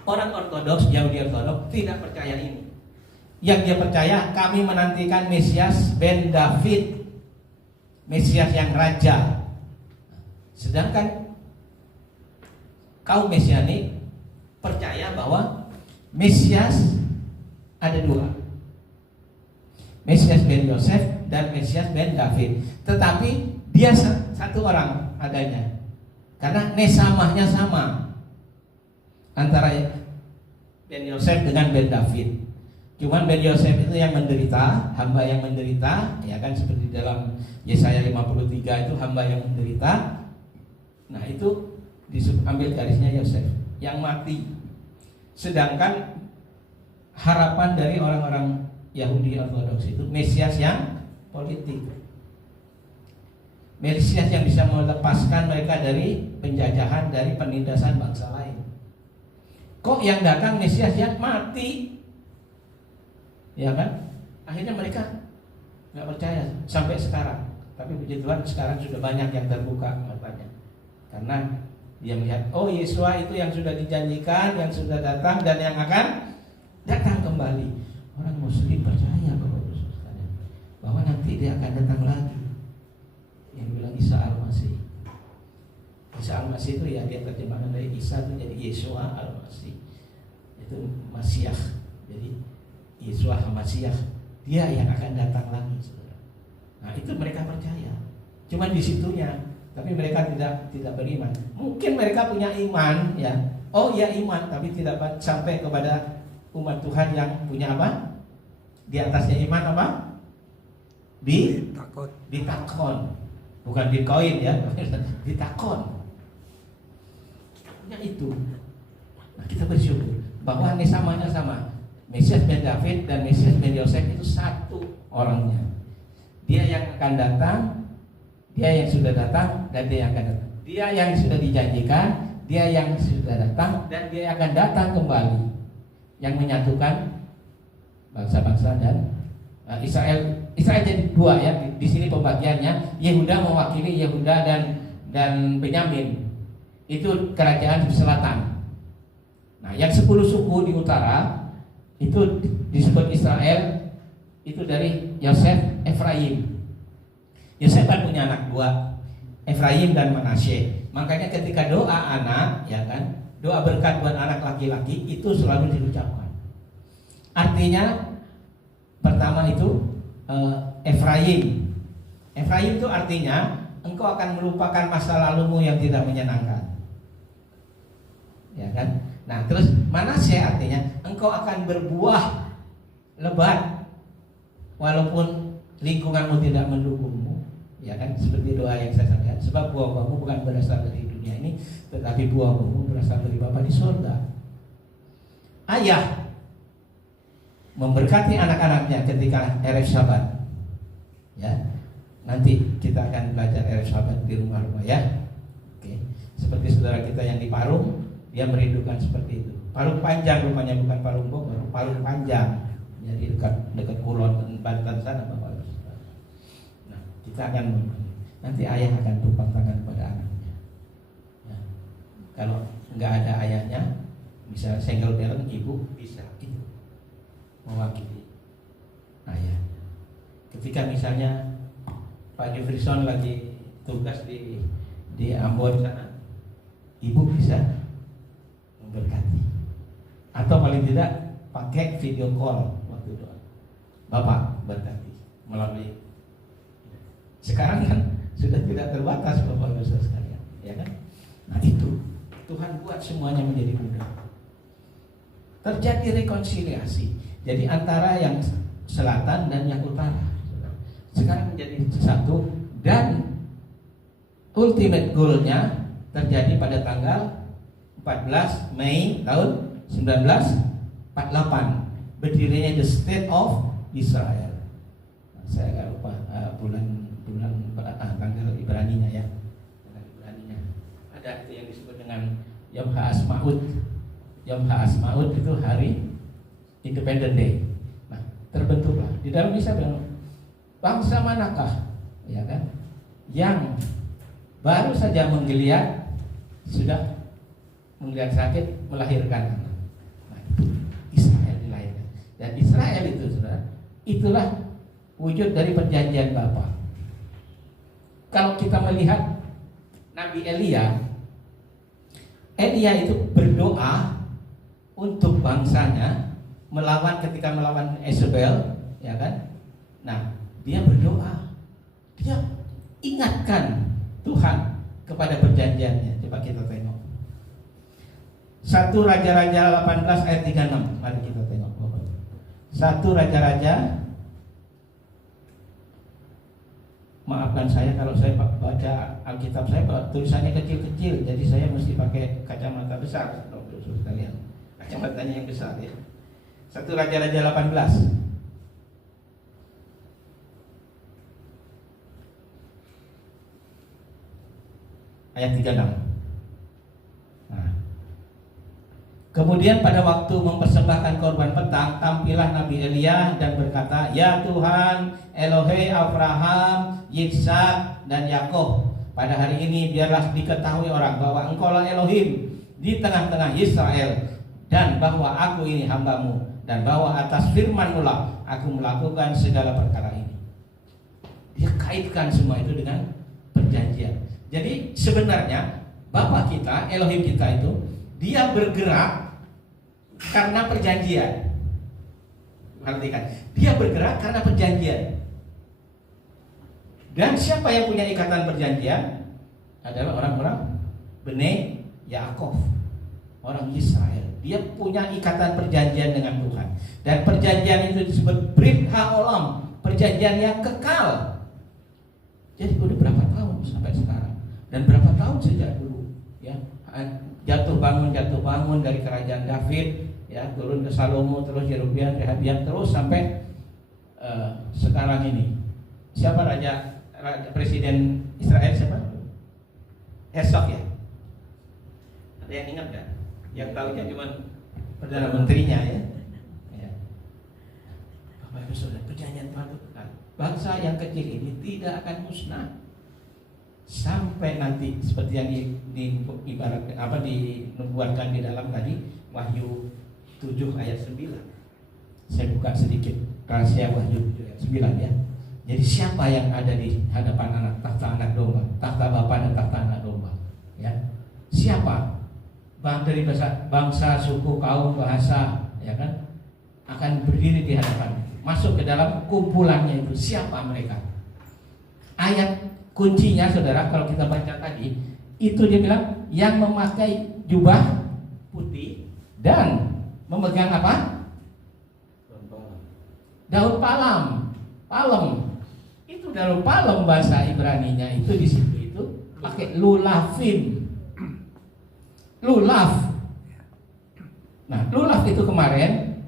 Orang Ortodoks, Yahudi Ortodoks tidak percaya ini. Yang dia percaya, kami menantikan Mesias ben David, Mesias yang raja. Sedangkan kaum Mesianik percaya bahwa Mesias ada dua, Mesias ben Yosef dan Mesias ben David. Tetapi dia satu orang adanya, karena nesamahnya sama antara Ben Yosef dengan Ben David. Cuman Ben Yosef itu yang menderita, hamba yang menderita, ya kan, seperti dalam Yesaya 53 itu hamba yang menderita. Nah, itu diambil garisnya Yosef yang mati. Sedangkan harapan dari orang-orang Yahudi Ortodoks itu Mesias yang politik, Mesias yang bisa melepaskan mereka dari penjajahan, dari penindasan bangsa lain. Kok yang datang Mesias yang mati? Ya kan? Akhirnya mereka nggak percaya sampai sekarang. Tapi puji Tuhan sekarang sudah banyak yang terbuka matanya, karena dia melihat, oh Yesus itu yang sudah dijanjikan, yang sudah datang dan yang akan datang kembali. Orang Muslim percaya bahwa nanti dia akan datang lagi. Yang bilang Isa Al-Masih. Isa Al-Masih itu ya dia terjemahan dari Isa itu jadi Yeshua Al-Masih. Itu Masiah. Jadi Yeshua Al-Masiah, dia yang akan datang lagi, saudara. Nah, itu mereka percaya. Cuma di situnya, tapi mereka tidak beriman. Mungkin mereka punya iman ya. Oh ya iman, tapi tidak sampai kepada umat Tuhan yang punya apa? Di atasnya iman apa? Ditakon. Bukan Bitcoin ya, ditakon. Ya itu. Nah, kita bersyukur bahwa ini samanya sama. Mesias ben David dan Mesias ben Yosef itu satu orangnya. Dia yang akan datang, dia yang sudah datang, dan dia yang akan datang. Dia yang sudah dijanjikan, dia yang sudah datang, dan dia yang akan datang kembali, yang menyatukan bangsa-bangsa dan Israel. Israel jadi dua ya. Di sini pembagiannya, Yehuda mewakili Yehuda dan Benyamin. Itu kerajaan di selatan. Nah, yang 10 suku di utara itu disebut Israel, itu dari Yosef, Efraim. Yosef kan punya anak dua, Efraim dan Manasye. Makanya ketika doa anak, ya kan, doa berkat buat anak laki-laki itu selalu diucapkan. Artinya pertama itu Efraim. Efraim itu artinya engkau akan melupakan masa lalumu yang tidak menyenangkan. Ya kan? Nah, terus Manasye artinya engkau akan berbuah lebat walaupun lingkunganmu tidak mendukungmu. Ya kan? Seperti doa yang saya sampaikan, sebab buah-buahmu bukan berasal dari dunia ini, tetapi buah-buahmu berasal dari Bapa di surga. Ayah memberkati anak-anaknya ketika Erev Sabat. Ya, nanti kita akan belajar Erev Sabat di rumah-rumah ya. Oke. Seperti saudara kita yang di Parung, dia merindukan seperti itu. Parung panjang rupanya, bukan Parung Bogor, Parung panjang. Jadi dekat Kulon Banten sana Bapak. Nah, kita akan nanti ayah akan tumpang tangan pada anaknya. Ya. Kalau nggak ada ayahnya, misalnya single parent, ibu bisa itu mewakili ayah. Ketika misalnya Pak Jefferson lagi tugas di Ambon sana, ibu bisa memberkati, atau paling tidak pakai video call waktu doa, Bapak berkati melalui. Sekarang kan sudah tidak terbatas Bapak Ibu sekalian, ya kan? Nah itu Tuhan buat semuanya menjadi mudah. Terjadi rekonsiliasi. Jadi antara yang selatan dan yang utara sekarang menjadi satu, dan ultimate goalnya terjadi pada tanggal 14 Mei tahun 1948, berdirinya the State of Israel. Nah, saya agak lupa bulan tanggal Ibraninya ya. Tanggal Ibraninya ada itu yang disebut dengan Yom HaAsmaut. Yom HaAsmaut itu hari Independent Day. Nah, terbentuklah di dalam Israel bangsa manakah, ya kan, yang baru saja menggeliat sudah menggeliat sakit melahirkan anak. Nah, itu Israel dilahirkan. Dan Israel itu saudara, itulah wujud dari perjanjian Bapa. Kalau kita melihat Nabi Elia itu berdoa untuk bangsanya ketika melawan Yezebel, ya kan? Nah, dia berdoa, dia ingatkan Tuhan kepada perjanjiannya. Coba kita tengok 1 Raja-Raja 18 ayat 36. Mari kita tengok 1 Raja-Raja. Maafkan saya kalau saya baca Alkitab saya tulisannya kecil-kecil, jadi saya mesti pakai kacamata besar, saudara sekalian. Kacamatanya yang besar ya. 1 Raja-Raja 18 ayat 36. Nah, kemudian pada waktu mempersembahkan korban petang, tampillah Nabi Elia dan berkata, "Ya Tuhan, Elohe Abraham, Yitzhak dan Yakub, pada hari ini biarlah diketahui orang bahwa Engkaulah Elohim di tengah-tengah Israel, dan bahwa aku ini hambamu, dan bahwa atas firman-Mu lah aku melakukan segala perkara ini." Dia kaitkan semua itu dengan perjanjian. Jadi sebenarnya Bapa kita, Elohim kita itu, dia bergerak karena perjanjian. Perhatikan, dia bergerak karena perjanjian. Dan siapa yang punya ikatan perjanjian adalah orang-orang Bene Yaakov, orang Israel. Dia punya ikatan perjanjian dengan Tuhan. Dan perjanjian itu disebut Brit Haolam, perjanjian yang kekal. Jadi udah berapa tahun sampai sekarang, dan berapa tahun sejak dulu, ya, jatuh bangun dari kerajaan David, ya, turun ke Salomo, terus Yerobeam, Rehabiam, terus sampai sekarang ini. Siapa raja presiden Israel siapa? Herzog, ya. Ada yang ingat nggak? Yang tahunya cuma perdana menterinya, ya. Ya. Bapak Ibu Saudara, perjanjian Tuhan itu bangsa yang kecil ini tidak akan musnah sampai nanti seperti yang ibarat dinubuatkan di dalam tadi Wahyu 7 ayat 9. Saya buka sedikit rahasia Wahyu 7 ayat 9, ya. Jadi siapa yang ada di hadapan tahta anak domba, tahta Bapa dan tahta anak domba, ya? Siapa? Dari bangsa, suku, kaum, bahasa, ya kan, akan berdiri di hadapan, masuk ke dalam kumpulannya itu. Siapa mereka? Ayat kuncinya, saudara, kalau kita baca tadi, itu dia bilang yang memakai jubah putih dan memegang apa? Daun palem. Itu daun palem bahasa Ibraninya itu di situ itu pakai lulavim. Lulav. Nah, lulav itu kemarin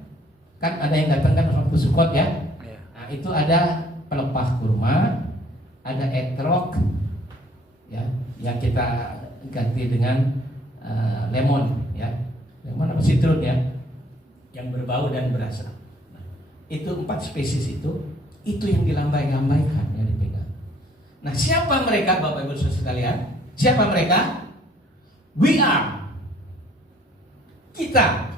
kan ada yang datang kan waktu Sukot, ya. Nah, itu ada pelepah kurma, ada etrog, ya, yang kita ganti dengan lemon, ya, lemon apa sitrun, ya, yang berbau dan berasa. Nah, itu 4 spesies itu yang dilambai-lambaikan, yang dipegang. Nah, siapa mereka, Bapak Ibu Saudara sekalian? Siapa mereka? We are. Kita.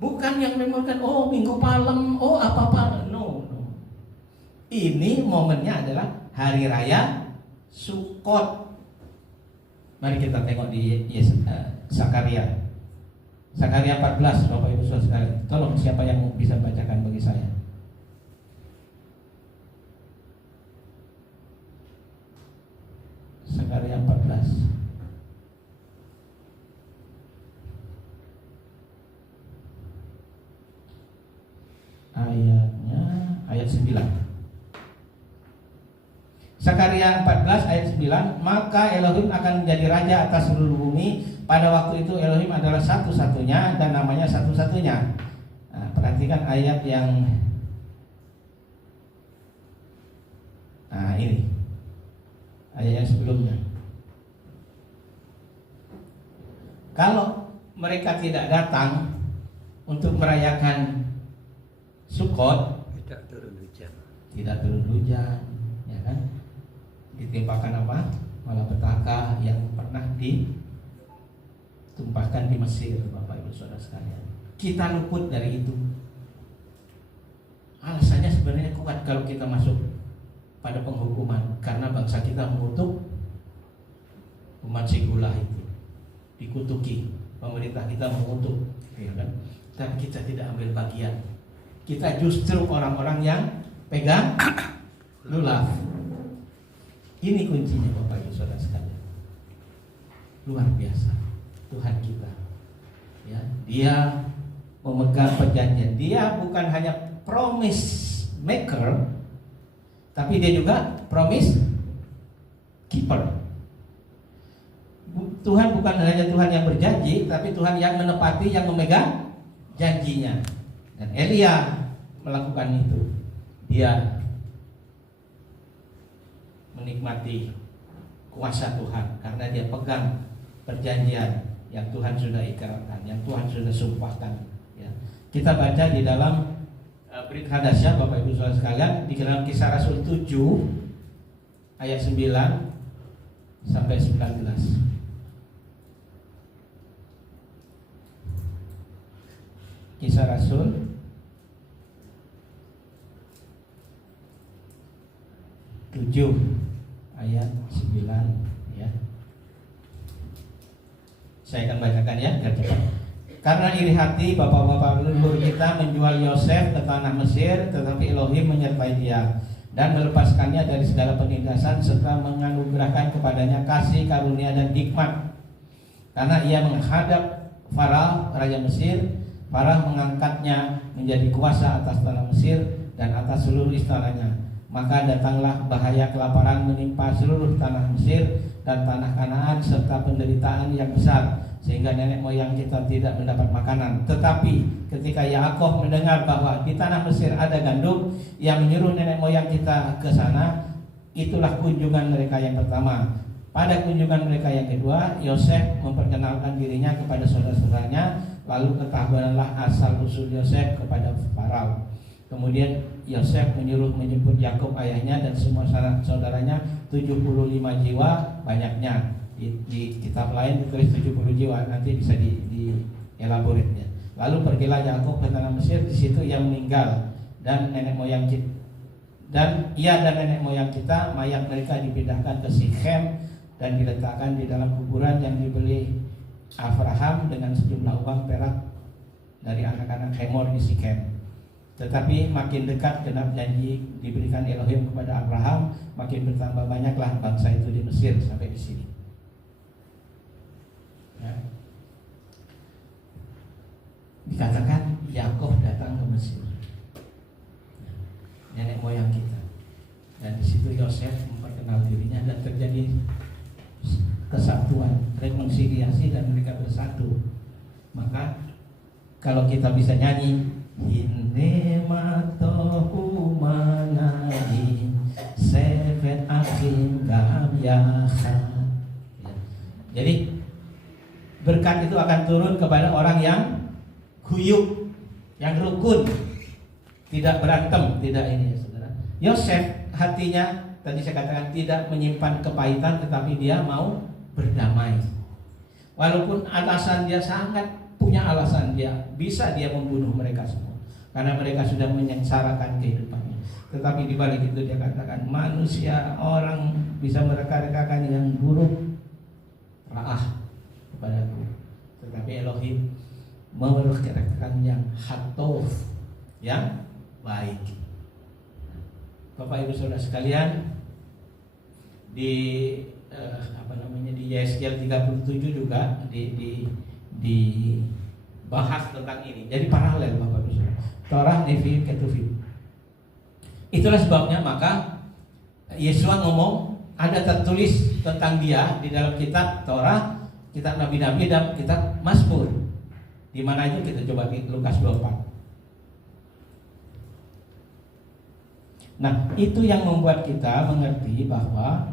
Bukan yang memorikan, oh Minggu Palem, oh apa-apa. No. Ini momennya adalah Hari Raya Sukot. Mari kita tengok di Zakaria. Zakaria 14, Bapak Ibu Saudara sekalian. Tolong siapa yang bisa bacakan bagi saya? Zakaria 14. Ayat 9. Zakaria 14 ayat 9, maka Elohim akan menjadi raja atas seluruh bumi. Pada waktu itu Elohim adalah satu-satunya dan namanya satu-satunya. Nah, perhatikan ayat yang ini. Ayat yang sebelumnya. Kalau mereka tidak datang untuk merayakan Sukot, tidak turun hujan, ya kan? Ditimpakan apa? Malapetaka yang pernah ditumpahkan di Mesir, Bapak Ibu Saudara sekalian. Kita luput dari itu. Alasannya sebenarnya kuat kalau kita masuk pada penghukuman, karena bangsa kita mengutuk umat Sigula itu, dikutuki, pemerintah kita mengutuk, ya kan? Dan kita tidak ambil bagian. Kita justru orang-orang yang pegang lulav. Ini kuncinya, Bapak Ibu Saudara sekalian. Luar biasa Tuhan kita, ya. Dia memegang perjanjian. Dia bukan hanya promise maker, tapi dia juga promise keeper. Tuhan bukan hanya Tuhan yang berjanji, tapi Tuhan yang menepati, yang memegang janjinya. Dan Elia melakukan itu. Dia menikmati kuasa Tuhan, karena dia pegang perjanjian yang Tuhan sudah ikrarkan, yang Tuhan sudah sumpahkan. Ya. Kita baca di dalam Brit Hadasyah, Bapak Ibu Saudara sekalian, di dalam Kisah Rasul 7 ayat 9 sampai 19. Kisah Rasul 7 ayat 9 ya. Saya akan bacakan ya, biar cepat. Karena iri hati bapak-bapak leluhur kita menjual Yosef ke tanah Mesir, tetapi Elohim menyertai dia dan melepaskannya dari segala penindasan serta menganugerahkan kepadanya kasih, karunia dan hikmat. Karena ia menghadap Farao raja Mesir, Farao mengangkatnya menjadi kuasa atas tanah Mesir dan atas seluruh istananya. Maka datanglah bahaya kelaparan menimpa seluruh tanah Mesir dan tanah Kanaan serta penderitaan yang besar, sehingga nenek moyang kita tidak mendapat makanan. Tetapi ketika Yakov mendengar bahwa di tanah Mesir ada gandum, yang menyuruh nenek moyang kita ke sana. Itulah kunjungan mereka yang pertama. Pada kunjungan mereka yang kedua, Yosef memperkenalkan dirinya kepada saudara-saudaranya. Lalu ketahuanlah asal usul Yosef kepada Farao. Kemudian Yosef menyuruh menjemput Yakub ayahnya dan semua saudaranya, 75 jiwa banyaknya. Di kitab lain ditulis 70 jiwa, nanti bisa di elaborate ya. Lalu pergilah Yakub ke tanah Mesir, di situ ia meninggal dan nenek moyang kita, dan ia dan nenek moyang kita, mayat mereka dipindahkan ke Sikhem dan diletakkan di dalam kuburan yang dibeli Abraham dengan sejumlah uang perak dari anak-anak Hemor di Sikhem. Tetapi makin dekat genap janji diberikan Elohim kepada Abraham, makin bertambah banyaklah bangsa itu di Mesir. Sampai di sini ya. Dikatakan Yakov datang ke Mesir, nenek moyang kita, dan di situ Yosef memperkenal dirinya dan terjadi kesatuan, rekonsiliasi, dan mereka bersatu. Maka kalau kita bisa nyanyi Hine matohu manadi Sefet akhim gam yaha. Jadi berkat itu akan turun kepada orang yang guyup, yang rukun, tidak berantem, tidak ini ya saudara. Yosef hatinya tadi saya katakan tidak menyimpan kepahitan, tetapi dia mau berdamai. Walaupun alasan dia sangat punya alasan, dia bisa membunuh mereka semua karena mereka sudah menyengsarakan kehidupannya. Tetapi di balik itu dia katakan, manusia orang bisa mereka-rekakan yang buruk ra'ah kepadaku, tetapi Elohim mereka-rekakan yang hatov, yang baik. Bapak Ibu Saudara sekalian, di di Yeskiel 37 juga dibahas tentang ini. Jadi paralel Bapak Ibu Saudara. Torah, Nevi'im, Ketuvim. Itulah sebabnya maka Yesua ngomong ada tertulis tentang dia di dalam kitab Torah, kitab Nabi-Nabi, dan kitab Mazmur. Di mana itu kita coba di Lukas 24. Nah, itu yang membuat kita mengerti bahwa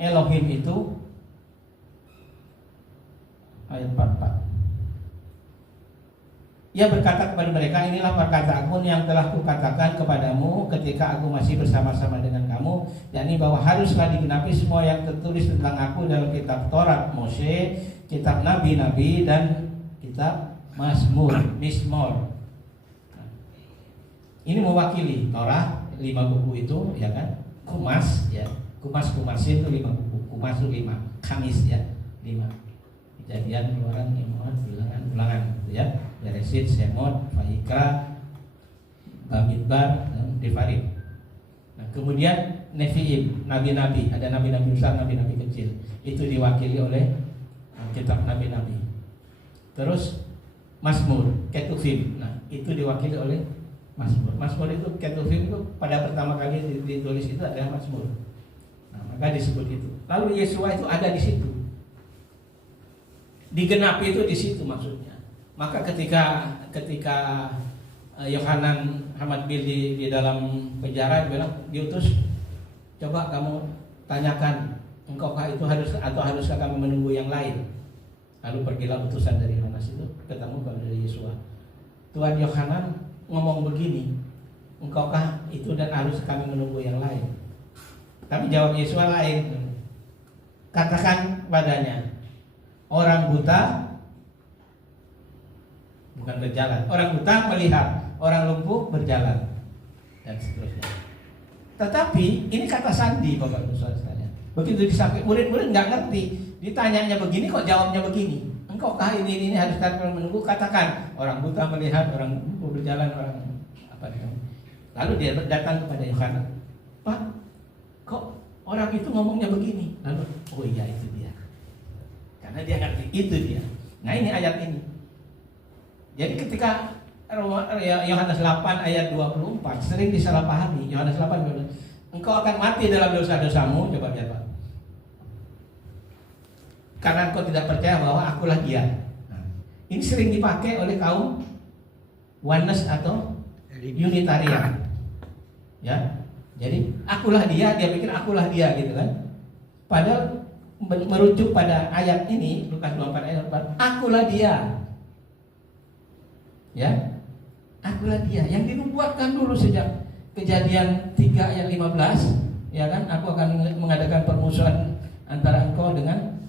Elohim itu ayat 44. Ia berkata kepada mereka, inilah perkataanku yang telah kukatakan kepadamu ketika aku masih bersama-sama dengan kamu, yakni bahwa haruslah digenapi semua yang tertulis tentang aku dalam kitab Taurat Mose, kitab Nabi-Nabi, dan kitab Mazmur, Mizmor. Ini mewakili Torah 5 buku itu, ya kan? Kumas, ya. Kumas-kumasin itu 5 buku. Kumas itu 5, Kamis ya 5. Kejadian, Keluaran, Imot, Bilangan, gitu ya. Beresit, Semot, Vayikra, Bamidbar, dan Devarim. Nah, kemudian Nevi'im, nabi-nabi, ada nabi-nabi besar, nabi-nabi kecil. Itu diwakili oleh kitab nabi-nabi. Terus Mazmur, Ketuvim. Nah, itu diwakili oleh Mazmur. Mazmur itu, Ketuvim itu pada pertama kali ditulis itu adalah Mazmur. Nah, maka disebut itu. Lalu Yesua itu ada di situ. Digenapi itu di situ maksudnya. Maka ketika Yohanan Hamad Bil di dalam penjara, bilang diutus, coba kamu tanyakan, engkaukah itu haruskah kami menunggu yang lain? Lalu pergilah utusan dari Yohanes itu ketemu kepada Yesua. Tuhan Yohanes ngomong begini, engkaukah itu dan harus kami menunggu yang lain? Tapi jawab Yesua lain. Katakan padanya, orang buta bukan berjalan, orang buta melihat, orang lumpuh berjalan, dan seterusnya. Tetapi ini kata sandi, Bapak Ibu Saudara sekalian. Begitu disampaikan, murid-murid nggak ngerti. Ditanyanya begini kok jawabnya begini. Engkaukah ini harus kami menunggu? Katakan, orang buta melihat, orang lumpuh berjalan, orang apa itu. Lalu dia datang kepada Yohanes. Pak, kok orang itu ngomongnya begini? Lalu, oh iya itu dia. Karena dia ngerti, itu dia. Nah ini ayat ini. Jadi ketika Yohanes 8 ayat 24 sering disalahpahami. Yohanes 8, engkau akan mati dalam dosa-dosamu. Coba lihat Pak. Karena engkau tidak percaya bahwa akulah dia. Nah, ini sering dipakai oleh kaum oneness atau Unitarian. Ya, jadi akulah dia pikir akulah dia gitu kan. Padahal merujuk pada ayat ini Lukas 24 ayat 4, akulah dia. Ya, akulah dia yang dinubuatkan dulu sejak Kejadian 3 ayat 15, ya kan? Aku akan mengadakan permusuhan antara engkau dengan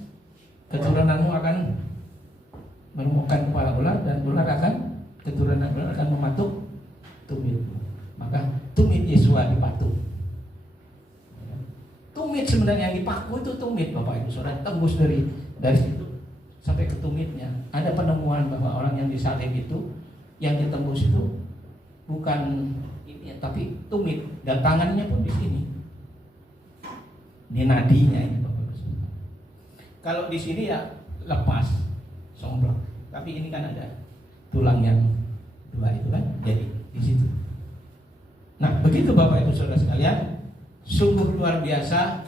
keturunanmu, akan menemukan kepala ular dan ular akan keturunan ular akan mematuk tumitmu. Maka tumit Yesua dipatuk. Tumit sebenarnya yang dipaku itu tumit, Bapak Ibu Saudara, tembus dari situ sampai ke tumitnya. Ada penemuan bahwa orang yang disalib itu, yang ditembus itu bukan ini, tapi tumit, dan tangannya pun di sini, di nadinya ini, Bapak Ibu Saudara. Kalau di sini ya lepas, somplak, tapi ini kan ada tulang yang dua itu kan, jadi di situ. Nah begitu Bapak Ibu Saudara sekalian, sungguh luar biasa.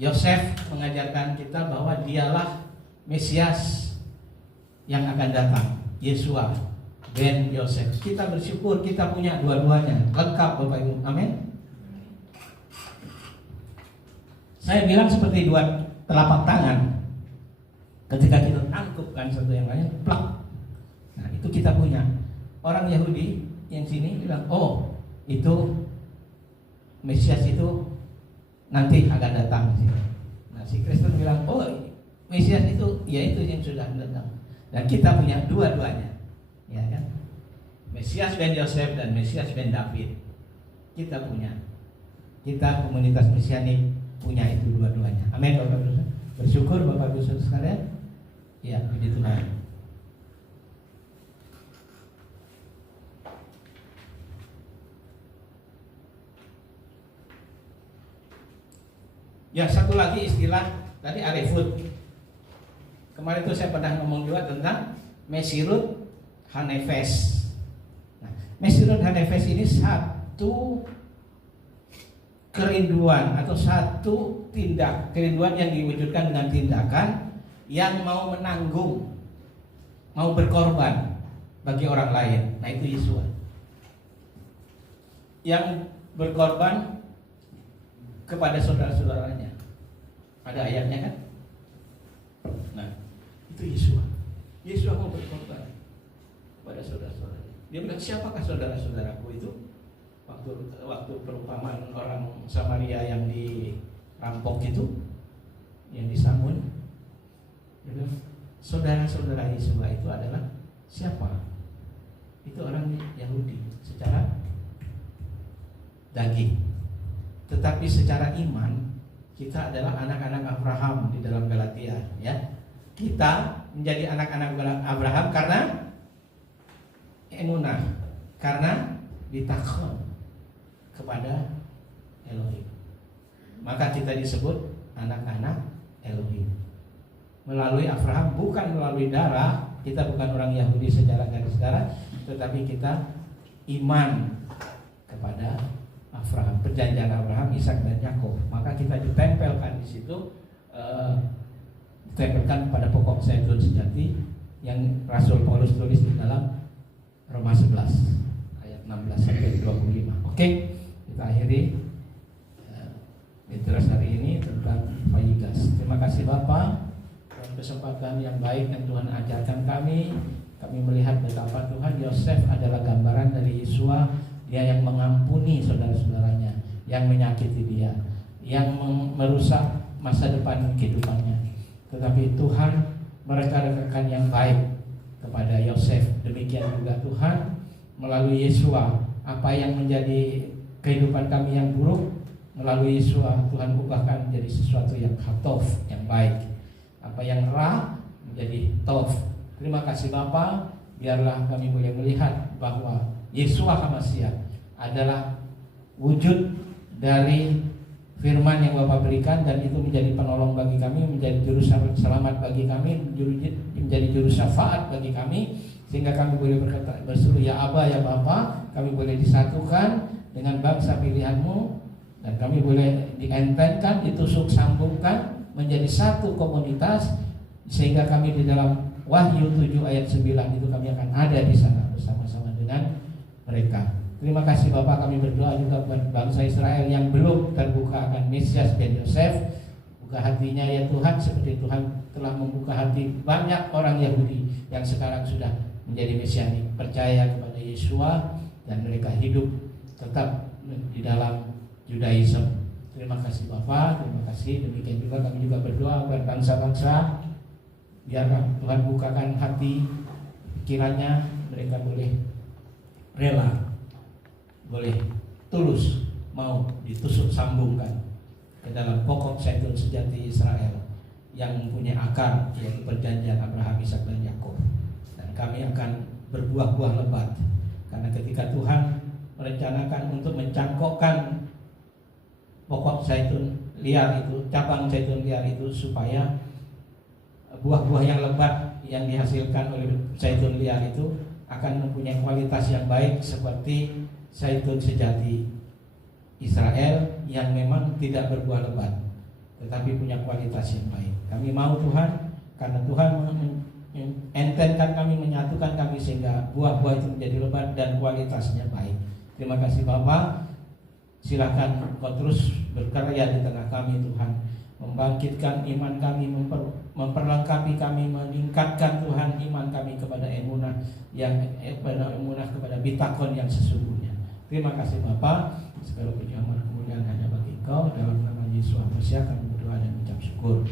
Yosef mengajarkan kita bahwa dialah Mesias yang akan datang, Yesua ben Yosef. Kita bersyukur kita punya dua-duanya, lengkap Bapak Ibu, amin. Saya bilang seperti dua telapak tangan. Ketika kita tangkupkan satu yang lain, plak. Nah itu kita punya. Orang Yahudi yang sini bilang, oh itu Mesias itu nanti akan datang. Nah si Kristen bilang, oh Mesias itu ya itu yang sudah datang. Dan kita punya dua-duanya, ya kan? Mesias ben Yosef dan Mesias ben David. Kita punya. Kita komunitas Mesianik punya itu dua-duanya. Amin Bapak Ibu. Bersyukur Bapak Ibu sekalian. Ya, puji Tuhan. Ya, satu lagi istilah tadi arefut. Kemarin itu saya pernah ngomong juga tentang Mesirut Hanefes. Nah, Mesirut Hanefes ini satu kerinduan atau satu kerinduan yang diwujudkan dengan tindakan yang mau menanggung, mau berkorban bagi orang lain. Nah itu Yesua yang berkorban kepada saudara-saudaranya. Ada ayatnya kan? Nah, itu Yesua. Yesua mau berkorban kepada saudara-saudaranya. Dia bilang, siapakah saudara-saudaraku itu? Waktu perumpamaan orang Samaria yang dirampok itu, yang disamun, dia bilang, saudara-saudara Yesua itu adalah siapa? Itu orang Yahudi secara daging. Tetapi secara iman kita adalah anak-anak Abraham di dalam Galatia, ya. Kita menjadi anak-anak Abraham karena emunah, karena ditakon kepada Elohim. Maka kita disebut anak-anak Elohim. Melalui Abraham, bukan melalui darah. Kita bukan orang Yahudi secara garis darah, tetapi kita iman kepada Abraham, perjanjian Abraham, Ishak dan Yakub. Maka kita ditempelkan di situ, ditempelkan pada pokok zaitun sejati yang Rasul Paulus tulis di dalam Roma 11 ayat 16 sampai 25. Oke, kita akhiri Terus hari ini tentang Payigas. Terima kasih Bapak dalam kesempatan yang baik yang Tuhan ajarkan kami. Kami melihat betapa Tuhan Yosef adalah gambaran dari Yesua. Dia yang mengampuni saudara-saudaranya, yang menyakiti dia, yang merusak masa depan kehidupannya. Tetapi Tuhan mereka-rekakan yang baik kepada Yosef. Demikian juga Tuhan melalui Yesua, apa yang menjadi kehidupan kami yang buruk, melalui Yesua Tuhan ubahkan menjadi sesuatu yang hatof, yang baik. Apa yang ra menjadi tof. Terima kasih Bapa, biarlah kami boleh melihat bahwa Yesua HaMashiach adalah wujud dari firman yang Bapak berikan, dan itu menjadi penolong bagi kami, menjadi juru selamat bagi kami, menjadi juru syafaat bagi kami, sehingga kami boleh berkata berseru ya Aba ya Bapa, kami boleh disatukan dengan bangsa pilihan-Mu, dan kami boleh dientenkan, ditusuk sambungkan menjadi satu komunitas, sehingga kami di dalam Wahyu 7 ayat 9 itu kami akan ada di sana bersama-sama dengan mereka. Terima kasih Bapak, kami berdoa juga buat bangsa Israel yang belum terbuka akan Mesias dan Yosef. Buka hatinya ya Tuhan, seperti Tuhan telah membuka hati banyak orang Yahudi yang sekarang sudah menjadi Mesianik, percaya kepada Yesua, dan mereka hidup tetap di dalam Judaism. Terima kasih Bapak, terima kasih. Demikian juga kami juga berdoa buat bangsa-bangsa, biarlah Tuhan bukakan hati kiranya mereka boleh rela, boleh tulus mau ditusuk sambungkan ke dalam pokok zaitun sejati Israel yang mempunyai akar, yaitu perjanjian Abraham, Ishak dan Yakub. Dan kami akan berbuah-buah lebat, karena ketika Tuhan merencanakan untuk mencangkokkan pokok zaitun liar itu, cabang zaitun liar itu, supaya buah-buah yang lebat yang dihasilkan oleh zaitun liar itu akan mempunyai kualitas yang baik seperti zaitun sejati Israel yang memang tidak berbuah lebat tetapi punya kualitas yang baik. Kami mau Tuhan, karena Tuhan mengentenkan kami, menyatukan kami sehingga buah-buah itu menjadi lebat dan kualitasnya baik. Terima kasih Bapak. Silakan Kau terus berkarya di tengah kami Tuhan, membangkitkan iman kami, memperlengkapi kami, meningkatkan Tuhan iman kami kepada emunah kepada bitakon yang sesungguhnya. Terima kasih Bapa. Segala puji amat kemuliaan hanya bagi Engkau, dalam nama Yesus HaMashiach kami berdoa dan mengucap syukur.